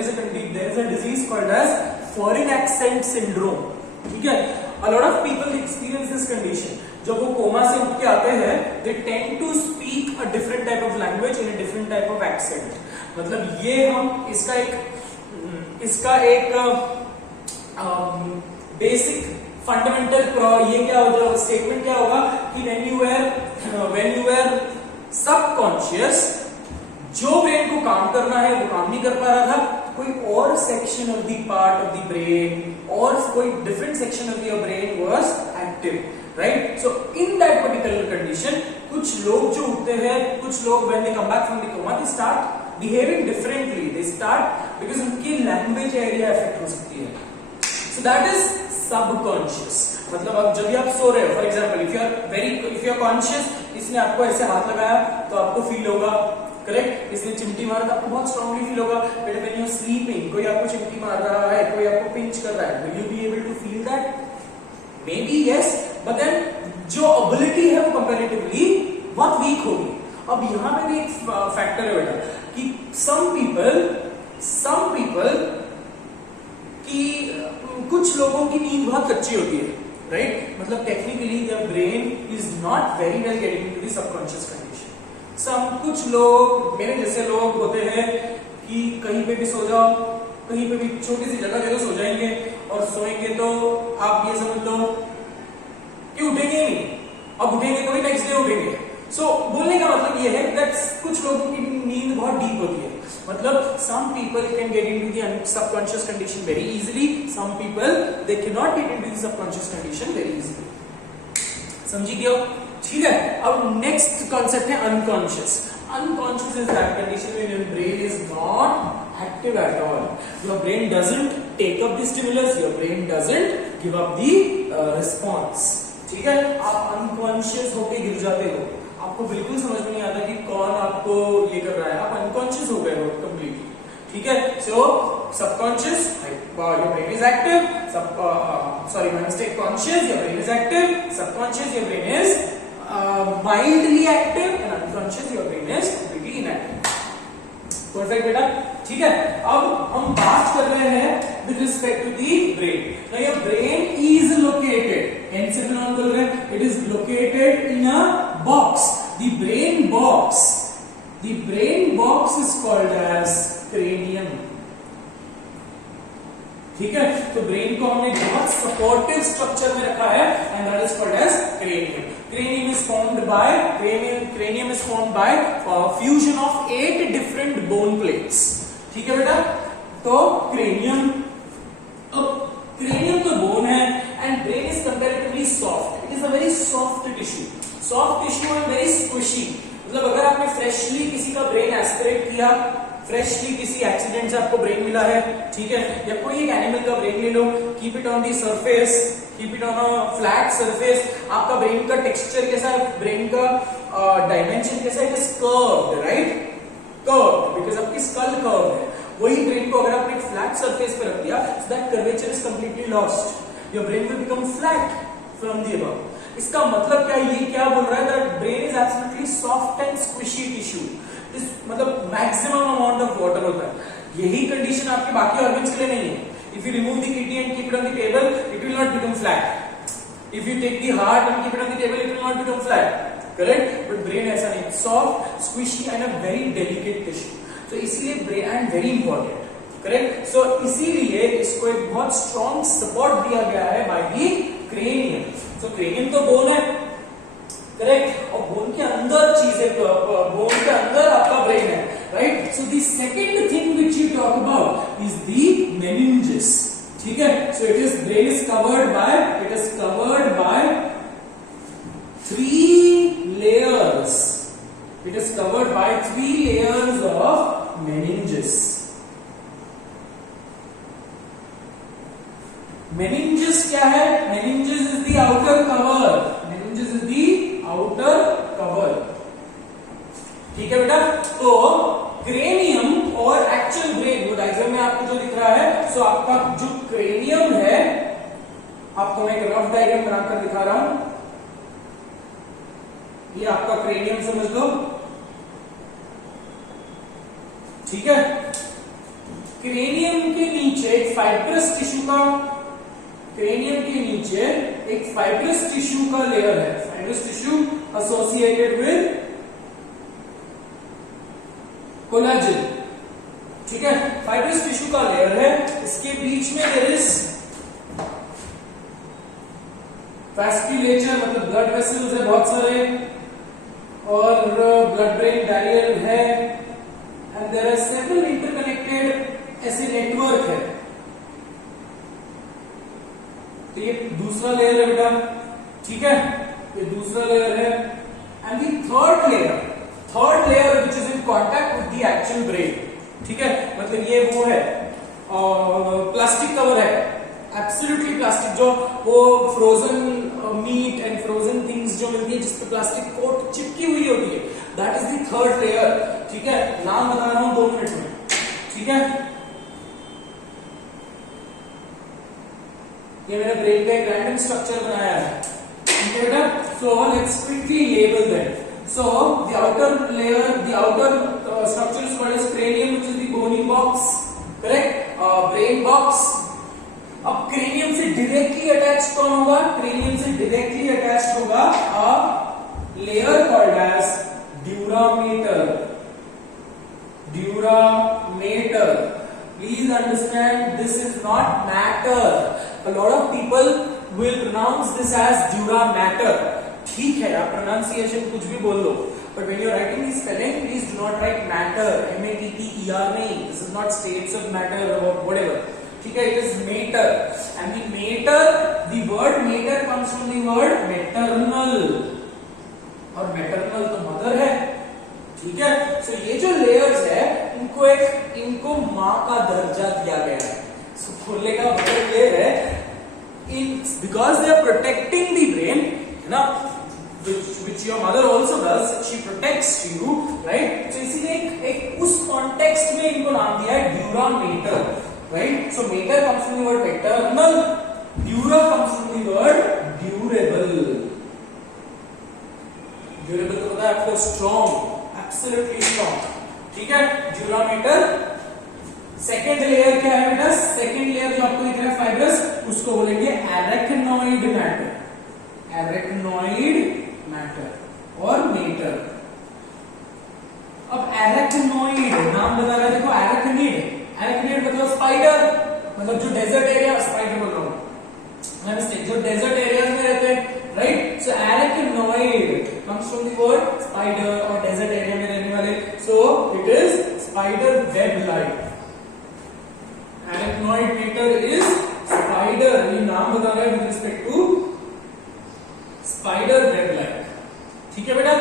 is a disease called as foreign accent syndrome. ठीक है. A lot of people experience this condition. जब वो कोमा से उठ के आते हैं, they tend to speak a different type of language in a different type of accent. मतलब ये हम इसका एक बेसिक फंडामेंटल ये क्या होगा, स्टेटमेंट क्या होगा कि when you were subconscious, जो ब्रेन को काम करना है वो काम नहीं कर पा रहा था. कोई और section of the part of the brain और कोई different section of your brain was active, right? So in that particular condition कुछ लोग जो उठते हैं, कुछ लोग when they come back from the coma they start behaving differently. They start because उनकी लैंग्वेज एरिया इफेक्ट हो सकती है. So that is subconscious. मतलब अब जब भी आप सो रहे हो, for example if you are conscious, इसने आपको ऐसे हाथ लगाया तो आपको फील होगा, करेक्ट? इसने चिमटी मारा तो आपको बहुत स्ट्रांगली फील होगा. But when you are sleeping, कोई आपको चिमटी मार रहा है, कोई आपको पिंच कर रहा है, will you be able to feel that? May be yes, but then जो एबिलिटी है वो कंपैरेटिवली बहुत वीक होगी. अब यहां पे भी एक फैक्टर है बेटा कि सम पीपल की कुछ लोगों की नींद बहुत कच्ची होती है, राइट? मतलब technically their brain is not very well getting into the subconscious condition. कुछ लोग, मेरे जैसे लोग होते हैं कि कहीं पे भी सो जाओ, कहीं पे भी छोटी सी जगह दे दो सो जाएंगे, और सोएंगे तो आप ये समझ लो कि उठेंगे ही नहीं, अब उठेंगे कभी नेक्स्ट डे उठेंगे। सो बोलने का मतलब ये है दैट कुछ लोगों की नींद बहुत डीप होती है, मतलब some people can get into the subconscious condition very easily, some people they cannot get into the subconscious condition very easily। समझी क्यों? ठीक है। अब नेक्स्ट कॉन्सेप्ट है unconscious. Unconscious is that condition when your brain is not active at all. Your brain doesn't take up the stimulus, your brain doesn't give up the response। ठीक है, आप अनकॉन्शियस होके गिर जाते हो, आपको बिल्कुल समझ में नहीं आता कि कौन आपको ये कर रहा है, आप अनकॉन्शियस हो गए हो कंप्लीटली। ठीक है, सो subconscious your brain is active, sorry my mistake, conscious your brain is active, subconscious your brain is mildly active and unconscious your brain is completely inactive। Perfect बेटा, ठीक है। अब हम बात कर रहे हैं with respect to the brain. Now your brain is located, encephalon बोल रहे हैं, it is located in a box, the brain box. The brain box is called as cranium. ठीक है, तो ब्रेन को हमने बहुत सपोर्टिव स्ट्रक्चर में रखा है and that is called as cranium. Cranium is formed by fusion of 8 different bone plates। ठीक है बेटा, तो cranium तो bone है and brain is comparatively soft। It is a very soft tissue and very squishy। मतलब अगर आपने फ्रेशली किसी का ब्रेन एस्पिरेट किया, फ्रेशली किसी एक्सीडेंट से आपको ब्रेन मिला है, ठीक है, या कोई एक एनिमल का ब्रेन ले लो, keep it on the surface, keep it on a flat surface, आपका ब्रेन का टेक्सचर कैसा है, ब्रेन का डायमेंशन कैसा है, it is curved, right, curved because आपकी स्कल कर्व है। वही ब्रेन को अगर आपने एक फ्लैट सरफेस पे रख दिया, so that curvature is completely lost, your brain will become flat from the above. इसका मतलब क्या, ये क्या बोल रहा है that brain is absolutely soft and squishy tissue, मतलब मैक्सिमम अमाउंट ऑफ वाटर होता है। यही कंडीशन आपके बाकी ऑर्गन्स के लिए नहीं है। If you remove the kidney and keep it on the table, it will not become flat. If you take the heart and keep it on the table, it will not become flat. Correct? But brain ऐसा नहीं, soft, squishy and a very delicate tissue. So इसीलिए brain and very important. Correct? So इसीलिए इसको एक बहुत strong support दिया गया है by the cranium. So cranium तो bone है, करेक्ट, और बोन के अंदर चीजें, बोन के अंदर आपका ब्रेन है, right. So the second thing which you talk about is the meninges. ठीक है, so it is brain is covered by 3 layers। It is covered by 3 layers of meninges. Meninges क्या है? Meninges is the outer cover, meninges is the outer cover. ठीक है बेटा, तो क्रेनियम और एक्चुअल ब्रेन, वो डायग्राम में आपको जो दिख रहा है, सो आपका जो क्रेनियम है, आपको मैं एक रफ डायग्राम बनाकर दिखा रहा हूं, ये आपका क्रेनियम समझ लो। ठीक है, क्रेनियम के नीचे एक फाइब्रस टिश्यू का, क्रेनियम के नीचे एक फाइब्रस टिश्यू का लेयर है, fibrous tissue associated with collagen. ठीक है, फाइब्रस टिश्यू का लेयर है, इसके बीच में देयर इज वैस्कुलेचर, मतलब ब्लड वेसल्स है बहुत सारे, और ब्लड ब्रेन बैरियर है, and there are several interconnected ऐसे नेटवर्क है। तो ये दूसरा लेयर है बेटा, ठीक है, ये दूसरा लेयर है, and the third layer which is in contact with the actual brain. ठीक है, मतलब ये वो है प्लास्टिक कवर है, एब्सोल्युटली प्लास्टिक, जो वो frozen meat and frozen things जो मिलती है जिसपे प्लास्टिक कोट चिपकी हुई होती है, that is the third layer. ठीक है, नाम बता रहा हूं 2 मिनट में। ठीक है, ये मैंने ब्रेन का एक रैंडम स्ट्रक्चर बनाया है। ठीक है बेटा, so let's quickly label that. So the outer layer, the outer structure is called as cranium which is the bony box, correct, brain box. अब क्रेनियम से डायरेक्टली अटैच कौन होगा? क्रेनियम से डायरेक्टली अटैच्ड होगा a layer called as dura mater. Please understand, this is not matter. A lot of people will pronounce this as dura mater. ठीक है, आप pronunciation कुछ भी बोल लो, but when you're writing the spelling, please do not write matter, M-A-T-T-E-R नहीं. This is not states of matter or whatever. ठीक है, it is mater, and the mater, the word mater comes from the word maternal, और maternal तो mother है. ठीक है, so ये जो layers है, इनको माँ का दर्जा दिया गया है. So बोलने का मतलब ये है, because they are protecting the brain, है ना, which your mother also does, she protects you, right? So इसीलिए एक उस context में इनको नाम दिया है dura mater, right? So mater comes from the word maternal, dura comes from the word durable. Durable तो पता है आपको, strong, absolutely strong. ठीक है, dura mater. सेकेंड लेयर क्या है बेटा? सेकेंड लेयर जो आपको दिख रहा है फाइब्रस, उसको बोलेंगे एरेक्नोइड मैटर. एरेक्नोइड मैटर और मेटर. अब एरेक्नोइड नाम बता रहा है, देखो एरेक्निड. एरेक्निड मतलब स्पाइडर, मतलब जो डेजर्ट एरिया, स्पाइडर बोल रहा हूं जो डेजर्ट एरियाज में रहते हैं, right? So arachnoid comes from the word spider, और डेजर्ट एरिया में रहने वाले, so it is spider web like. Arachnoid mater is spider. ये नाम बता रहा है with respect to spider web like. ठीक है बेटा.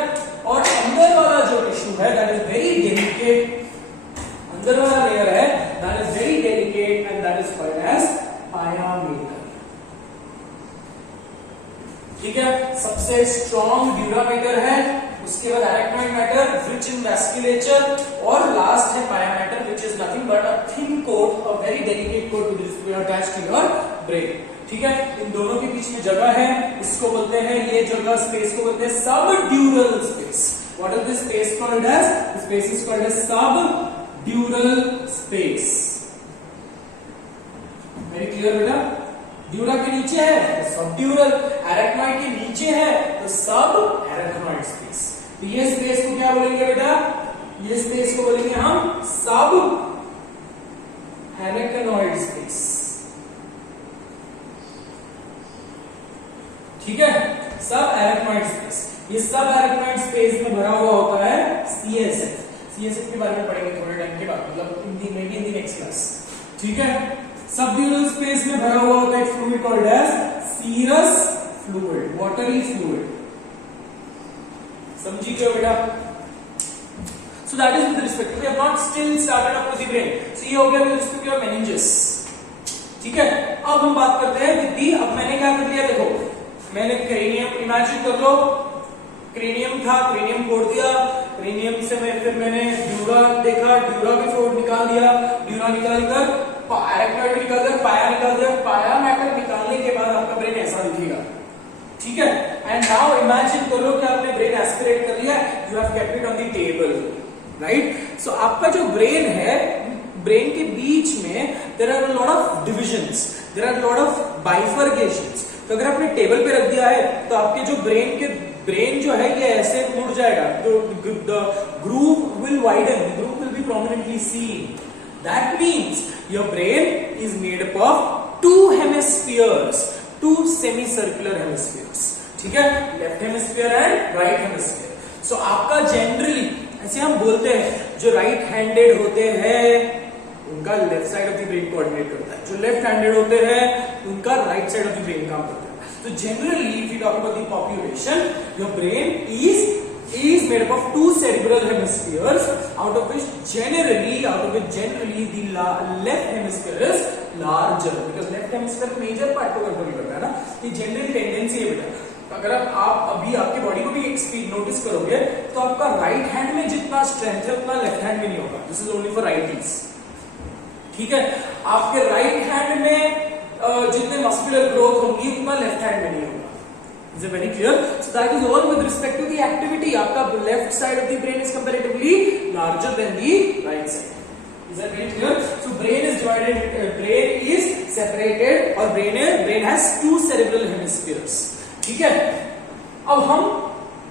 और अंदर वाला जो टिश्यू है that is very delicate. अंदर वाला लेयर है that is very delicate and that is called as pia mater. ठीक है, सबसे स्ट्रॉन्ग ड्यूरा मेटर है, उसके बाद arachnoid matter rich in vasculature, और लास्ट है pia mater which is nothing but a thin coat, a very delicate coat which is attached to your brain. ठीक है, इन दोनों के बीच में जगह है, इसको बोलते हैं, ये जगह स्पेस को बोलते हैं subdural space. What is this space called as? This space is called as subdural space. Very clear बेटा? ड्यूरा के नीचे है तो सबड्यूरल, एरेक्नॉइड के नीचे है तो सब एरेक्नॉइड स्पेस. तो ये स्पेस को क्या बोलेंगे बेटा? ये स्पेस को बोलेंगे हम सब एरेक्नॉइड स्पेस. ठीक है, सब एरेक्नॉइड स्पेस. ये सब एरेक्नॉइड स्पेस में भरा हुआ होता है सीएसएफ. सीएसएफ के बारे में पढ़ेंगे थोड़े टाइम के बाद, मतलब हिंदी में भी इन द नेक्स्ट क्लास. ठीक है, सबड्यूरल स्पेस में भरा हुआ होता है एक fluid called as serous fluid, watery fluid. समझी क्या बेटा? So that is with respect, we have not still started up with the brain. So ये हो गया with respect to your meninges. ठीक है, अब हम बात करते हैं विद दी. अब मैंने क्या कर दिया, देखो मैंने क्रेनियम इमेजिन कर लो, क्रेनियम था, क्रेनियम तोड़ दिया, क्रेनियम से फिर मैंने ड्यूरा देखा, ड्यूरा के फोड़ निकाल दिया, ड्यूरा निकालकर एरेक्नॉइड निकाल दिया, पाया निकाल दिया, पाया मैटर निकालने के बाद आपका ब्रेन ऐसा दिखेगा. ठीक है, एंड नाउ इमेजिन करो कि आपने ब्रेन एस्पिरेट कर लिया, you have kept it on the table, right? So आपका जो ब्रेन है, ब्रेन के बीच में there are a lot of divisions, there are lot of bifurcations. तो अगर आपने टेबल पे रख दिया है तो आपके जो ब्रेन जो है ये ऐसे मुड़ जाएगा, तो the groove will widen, the groove will be prominently seen. That means your brain is made up of two hemispheres, two semicircular hemispheres. ठीक है, left hemisphere and right hemisphere. So आपका जनरली ऐसे हम बोलते हैं, जो राइट हैंडेड होते हैं उनका left side of the brain coordinate करता है, जो लेफ्ट हैंडेड होते हैं उनका right side of the brain काम करता है. तो generally if you talk about the population, your brain is made up of two cerebral hemispheres, out of which generally the left hemisphere is larger, because left hemisphere major part को कंट्रोल करता है ना. ये जनरली टेंडेंसी है बेटा. अगर आप अभी आपके बॉडी को भी एक स्पीड नोटिस करोगे तो आपका राइट हैंड में जितना स्ट्रेंथ है उतना लेफ्ट हैंड में नहीं होगा. This is only for righties. ठीक है, आपके राइट हैंड में जितने मस्कुलर ग्रोथ होंगी उतना लेफ्ट हैंड में नहीं होगा. Is it very clear? So that is all with respect to the activity. आपका left side of the brain is comparatively larger than the right side. Is that very clear? So brain is divided, brain is separated, और brain has two cerebral hemispheres. ठीक है, अब हम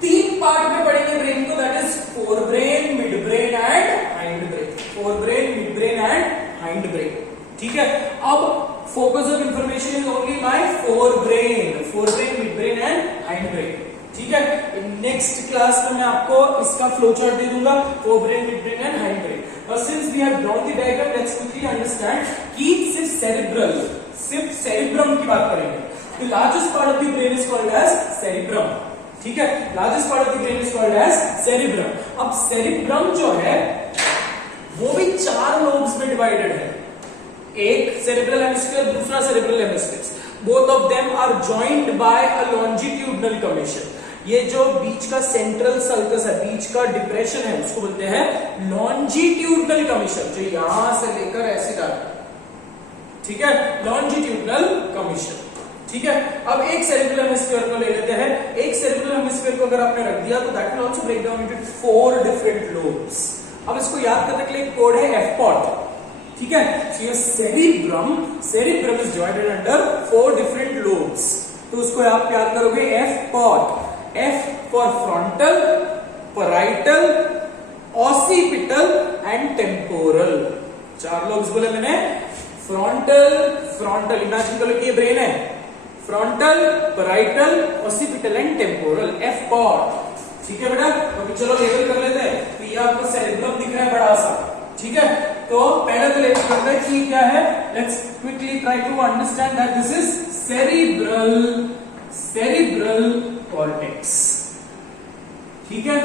तीन पार्ट में पढ़ेंगे ब्रेन को, that is forebrain, midbrain and hindbrain. Forebrain, midbrain and hindbrain. ठीक है, अब focus of information is only my forebrain, mid brain and hind brain. ठीक है, नेक्स्ट क्लास में मैं आपको इसका फ्लो चार्ट दे दूंगा, forebrain, mid brain and hind brain. Now since we have drawn the diagram, let's quickly understand कि सिर्फ सेरिब्रम की बात करेंगे. The largest part of the brain is called as cerebrum. ठीक है, largest part of the brain is called as cerebrum. अब सेरिब्रम जो है वो भी 4 लोब्स में डिवाइडेड है. एक सेरिब्रल हेमिस्फीयर, दूसरा cerebral hemisphere. Both of them are joined by a longitudinal commissure. ये जो बीच का सेंट्रल सर्कस है, बीच का डिप्रेशन है, उसको बोलते हैं लॉन्जिट्यूडनल कमीशन, जो यहां से लेकर ऐसे जाता है. ठीक है, लॉन्जिट्यूडनल कमीशन. ठीक है, अब एक सेरिब्रल हेमिस्फीयर को ले लेते हैं. एक सेरिब्रल हेमिस्फीयर को अगर आपने रख दिया तो that will also break down into 4 different lobes. अब इसको याद करने के लिए एक कोड है एफपॉट. ठीक है, सो ये cerebrum is divided under 4 different lobes. तो उसको आप याद करोगे FPOT. F for frontal, parietal, occipital and temporal. 4 lobes बोले मैंने. फ्रंटल इमेजिन करो कि ये ब्रेन है. Frontal, parietal, occipital and temporal, FPOT. ठीक है बेटा, तो चलो लेबल कर लेते हैं. तो ये आपको सेरिब्रम दिख रहा है बड़ा सा. ठीक है, तो पहले तो लेबल करते हैं कि क्या है. Let's quickly try to understand that this is cerebral cortex. ठीक है,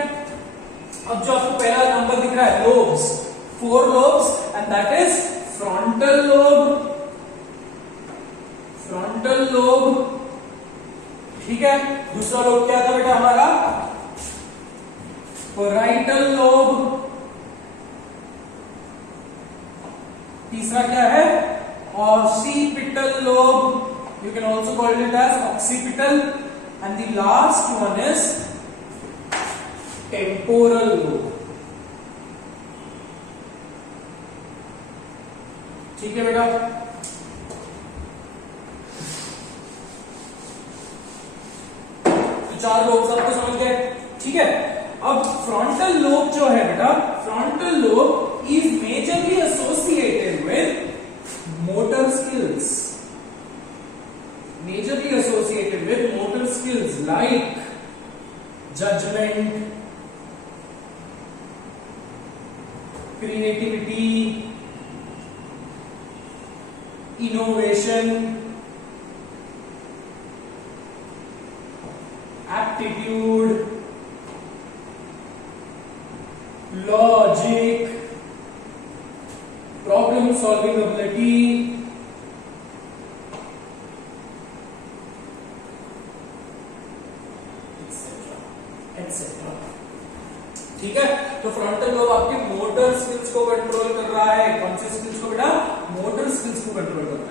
अब जो आपको पहला नंबर दिख रहा है lobes, 4 lobes and that is frontal lobe. ठीक है, दूसरा लोब क्या था बेटा हमारा, पैराइटल लोब. तीसरा क्या है, occipital lobe. You can also call it as occipital. And the last one is temporal lobe. ठीक है बेटा, तो 4 लोब्स आपको समझ गए. ठीक है, अब फ्रंटल लोब जो है बेटा, frontal lobe is majorly associated with motor skills. Majorly associated with motor skills like judgment, creativity, innovation, aptitude, logic, problem solving ability, etc. ठीक है, तो फ्रंटल लोब आपके मोटर स्किल्स को कंट्रोल कर रहा है. कौन से स्किल्स को बेटा, मोटर स्किल्स को कंट्रोल कर रहा है.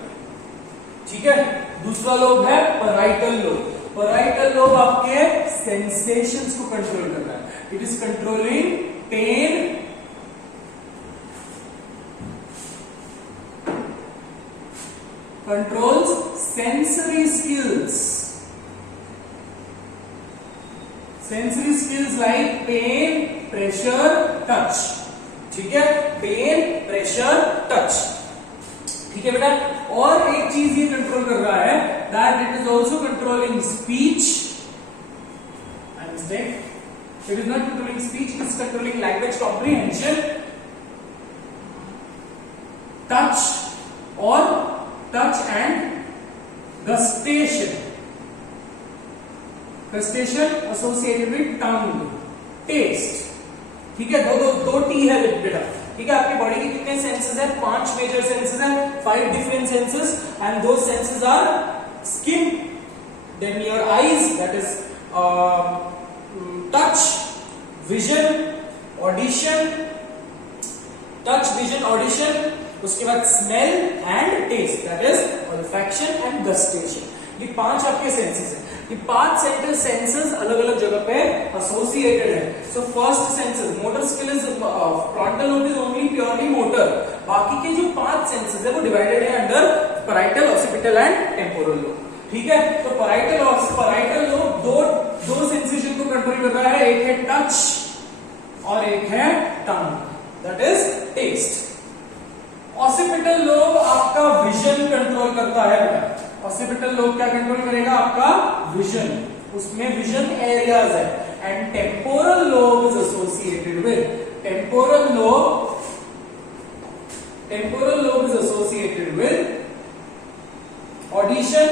ठीक है, दूसरा लोब है पैराइटल लोब. पैराइटल लोब आपके सेंसेशंस को कंट्रोल कर रहा है. It is controlling pain, controls sensory skills. Sensory skills like pain, pressure, touch. ठीक है, पेन, प्रेशर, टच. ठीक है बेटा, और एक चीज ये कंट्रोल कर रहा है, that it is also controlling speech. I mistake, it is not controlling speech, it is controlling language comprehension, touch and gustation. Gustation associated with tongue, taste. ठीक है, दो टी है बेटा. ठीक है, आपकी बॉडी के कितने सेंसेस हैं, 5 मेजर सेंसेस हैं, 5 different senses, and those senses are skin, then your eyes, that is touch, vision, audition, touch, vision, audition. उसके बाद smell and taste, that is olfaction and gustation. ये 5 आपके सेंसेस हैं. ये 5 सेंट्रल सेंसेस अलग अलग जगह पे एसोसिएटेड है. So first senses motor skill is frontal lobe is only purely motor. बाकी के जो 5 सेंसेस है वो डिवाइडेड है under parietal, occipital and temporal lobe. ठीक है, तो पैराइटल लोब दो सेंसेशन को कंट्रोल कर रहा है. एक है टच और एक है tongue, that is taste. Occipital lobe आपका विजन कंट्रोल करता है बेटा। ऑसिपिटल लोब क्या कंट्रोल करेगा? आपका विजन, उसमें विजन एरियाज है। And temporal lobe is associated with temporal lobe is associated with audition,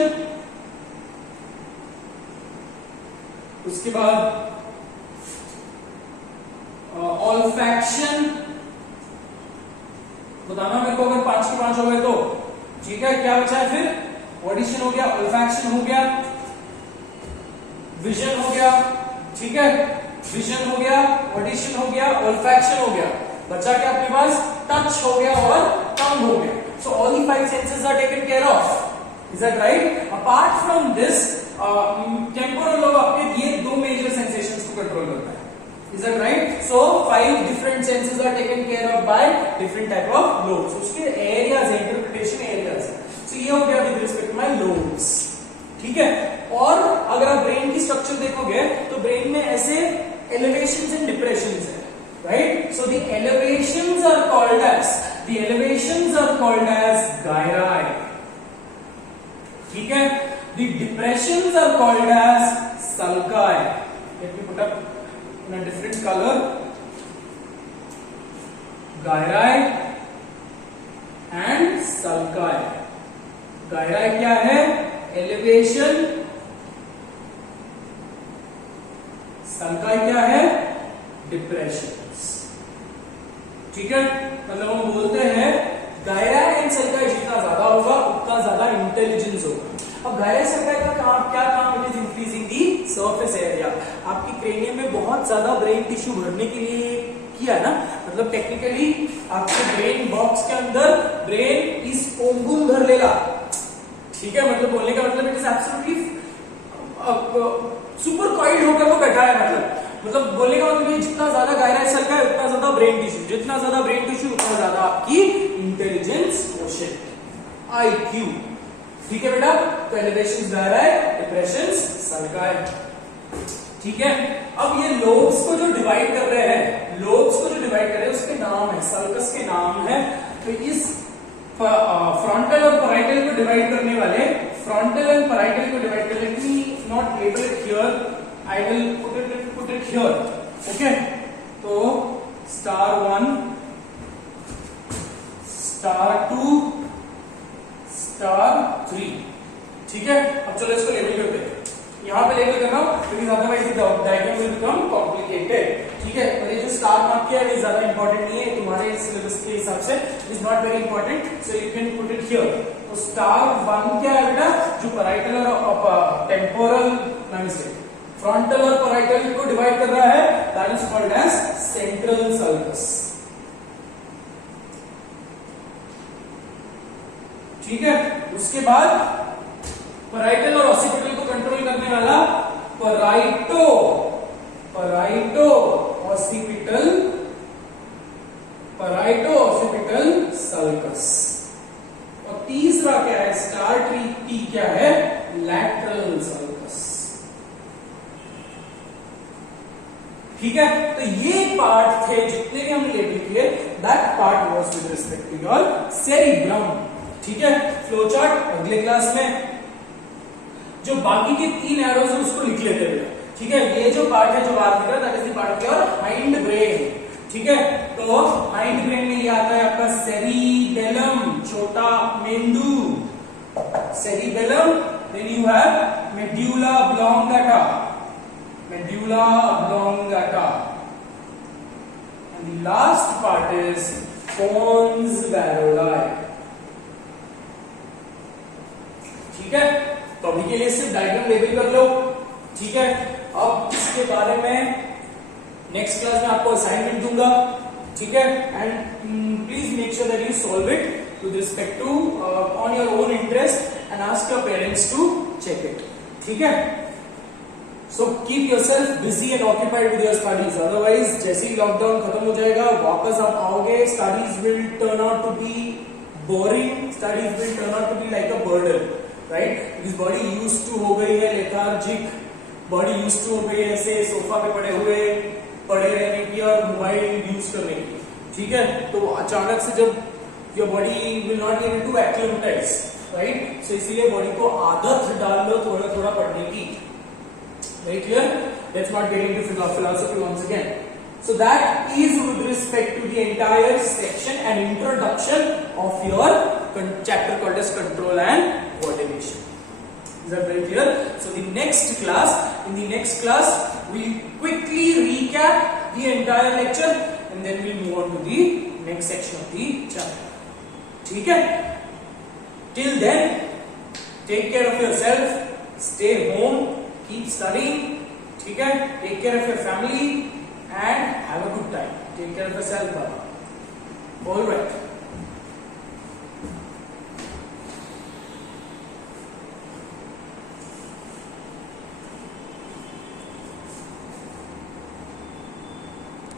उसके बाद ऑल्फैक्शन, बताना मेरे को अगर 5 के 5 हो गए तो। ठीक है, क्या बचा है फिर? ऑडिशन हो गया, ऑल्फैक्शन हो गया, विजन हो गया। ठीक है, विजन हो गया, ऑडिशन हो गया, ऑल्फैक्शन हो गया, बचा क्या आपके पास? टच हो गया और टंग हो गया। So all the 5 senses are taken care of. Is that right? Apart from this temporal lobe आपके ये 2 मेजर सेंसेशंस को कंट्रोल करता है। Is that right? So 5 different senses are taken care of by different type of lobes. उसके areas है, interpretation areas है। So ये हो गया with respect to my lobes। ठीक है, और अगर आप ब्रेन की स्ट्रक्चर देखोगे तो ब्रेन में ऐसे elevations and depressions है, right? So the elevations are called as gyri। ठीक है, the depressions are called as sulci। Let me put up in a different color, gyri and sulci। gyri क्या है? एलिवेशन। sulci क्या है? डिप्रेशंस। ठीक है, मतलब हम बोलते हैं gyri एंड sulci जितना ज्यादा होगा उतना ज्यादा इंटेलिजेंस होगा। अब gyri sulci का काम क्या? काम it is increasing the surface area. आपकी क्रेनियम में बहुत ज्यादा ब्रेन टिश्यू भरने के लिए किया ना, मतलब टेक्निकली आपके ब्रेन बॉक्स के अंदर ब्रेन इस ओंगुम भर लेगा। ठीक है, मतलब बोलने का मतलब it is absolutely super coiled होकर वो बैठा है। मतलब बोलने का मतलब ये जितना ज्यादा gyri sulci है उतना ज्यादा ब्रेन टिश्यू, जितना ज्यादा ब्रेन टिश्यू उतना ज्यादा आपकी इंटेलिजेंस क्वोशिएंट, IQ। ठीक है बेटा, तो एलिवेशंस gyri, डिप्रेशंस sulci। ठीक है, अब ये लोब्स को जो डिवाइड कर रहे हैं, उसके नाम है, सल्कस के नाम है। तो इस फ्रंटल और पैराइटल को डिवाइड करने वाले, फ्रंटल एंड पैराइटल को डिवाइड करने की not label it here, I will put it here. Okay, तो स्टार 1, स्टार 2, स्टार 3। ठीक है, अब चलो इसको लेबल करते हैं। यहां पे लेबल कर रहा हूं क्योंकि otherwise diagram will become complicated. ठीक है, और ये जो स्टार मार्क किया है ये ज्यादा इंपॉर्टेंट नहीं है तुम्हारे सिलेबस के हिसाब से, is not very important, so you can put it here. तो स्टार 1 क्या है बेटा? जो पैराइटल और टेम्पोरल, फ्रंटल और पैराइटल को डिवाइड कर रहा है, that is called as central sulcus. ठीक है, उसके बाद पैराइटल और ऑसिपिटल को कंट्रोल करने वाला पैराइटो ऑसिपिटल सल्कस। और तीसरा क्या है? स्टार टी क्या है? Lateral sulcus. ठीक है, तो ये पार्ट थे जितने भी हमने लेबल किए, that part was with respect to your cerebrum. ठीक है, फ्लो चार्ट अगले क्लास में जो बाकी के 3 एरोज है उसको लिख लेते हैं। ठीक है, ये जो पार्ट है जो बाहर दिख रहा है that is the part of your hind brain. ठीक है, तो हाइंड ब्रेन में ये आता है आपका सेरिबेलम, छोटा मेंदू, cerebellum, then you have medulla oblongata, and the last part is pons varoli। ठीक है, तो अभी के लिए सिर्फ डायग्राम लेबल कर लो। ठीक है, अब इसके बारे में नेक्स्ट क्लास में आपको असाइनमेंट दूंगा। ठीक है, and please make sure that you solve it with respect to on your own interest and ask your parents to check it. ठीक है, so keep yourself busy and occupied with your studies, otherwise जैसे ही लॉकडाउन खत्म हो जाएगा वापस आप आओगे, studies will turn out to be boring, studies will turn out to be like a burden, right? Because body used to हो गई है लेथार्जिक, बॉडी यूज्ड टू हो गई है ऐसे सोफा पे पड़े रहने की और मोबाइल यूज करने की। ठीक है, तो अचानक से जब your body will not be able to acclimatize, right? So इसीलिए body को आदत डाल लो थोड़ा थोड़ा पढ़ने की. Very clear? Let's not get into philosophy once again. So that is with respect to the entire section and introduction of your chapter called as control and coordination. Is that very clear? So in the next class, we'll quickly recap the entire lecture and then we'll move on to the next section of the chapter. Okay? Till then, take care of yourself, stay home, keep studying, okay? Take care of your family and have a good time. Take care of yourself, Baba. All right.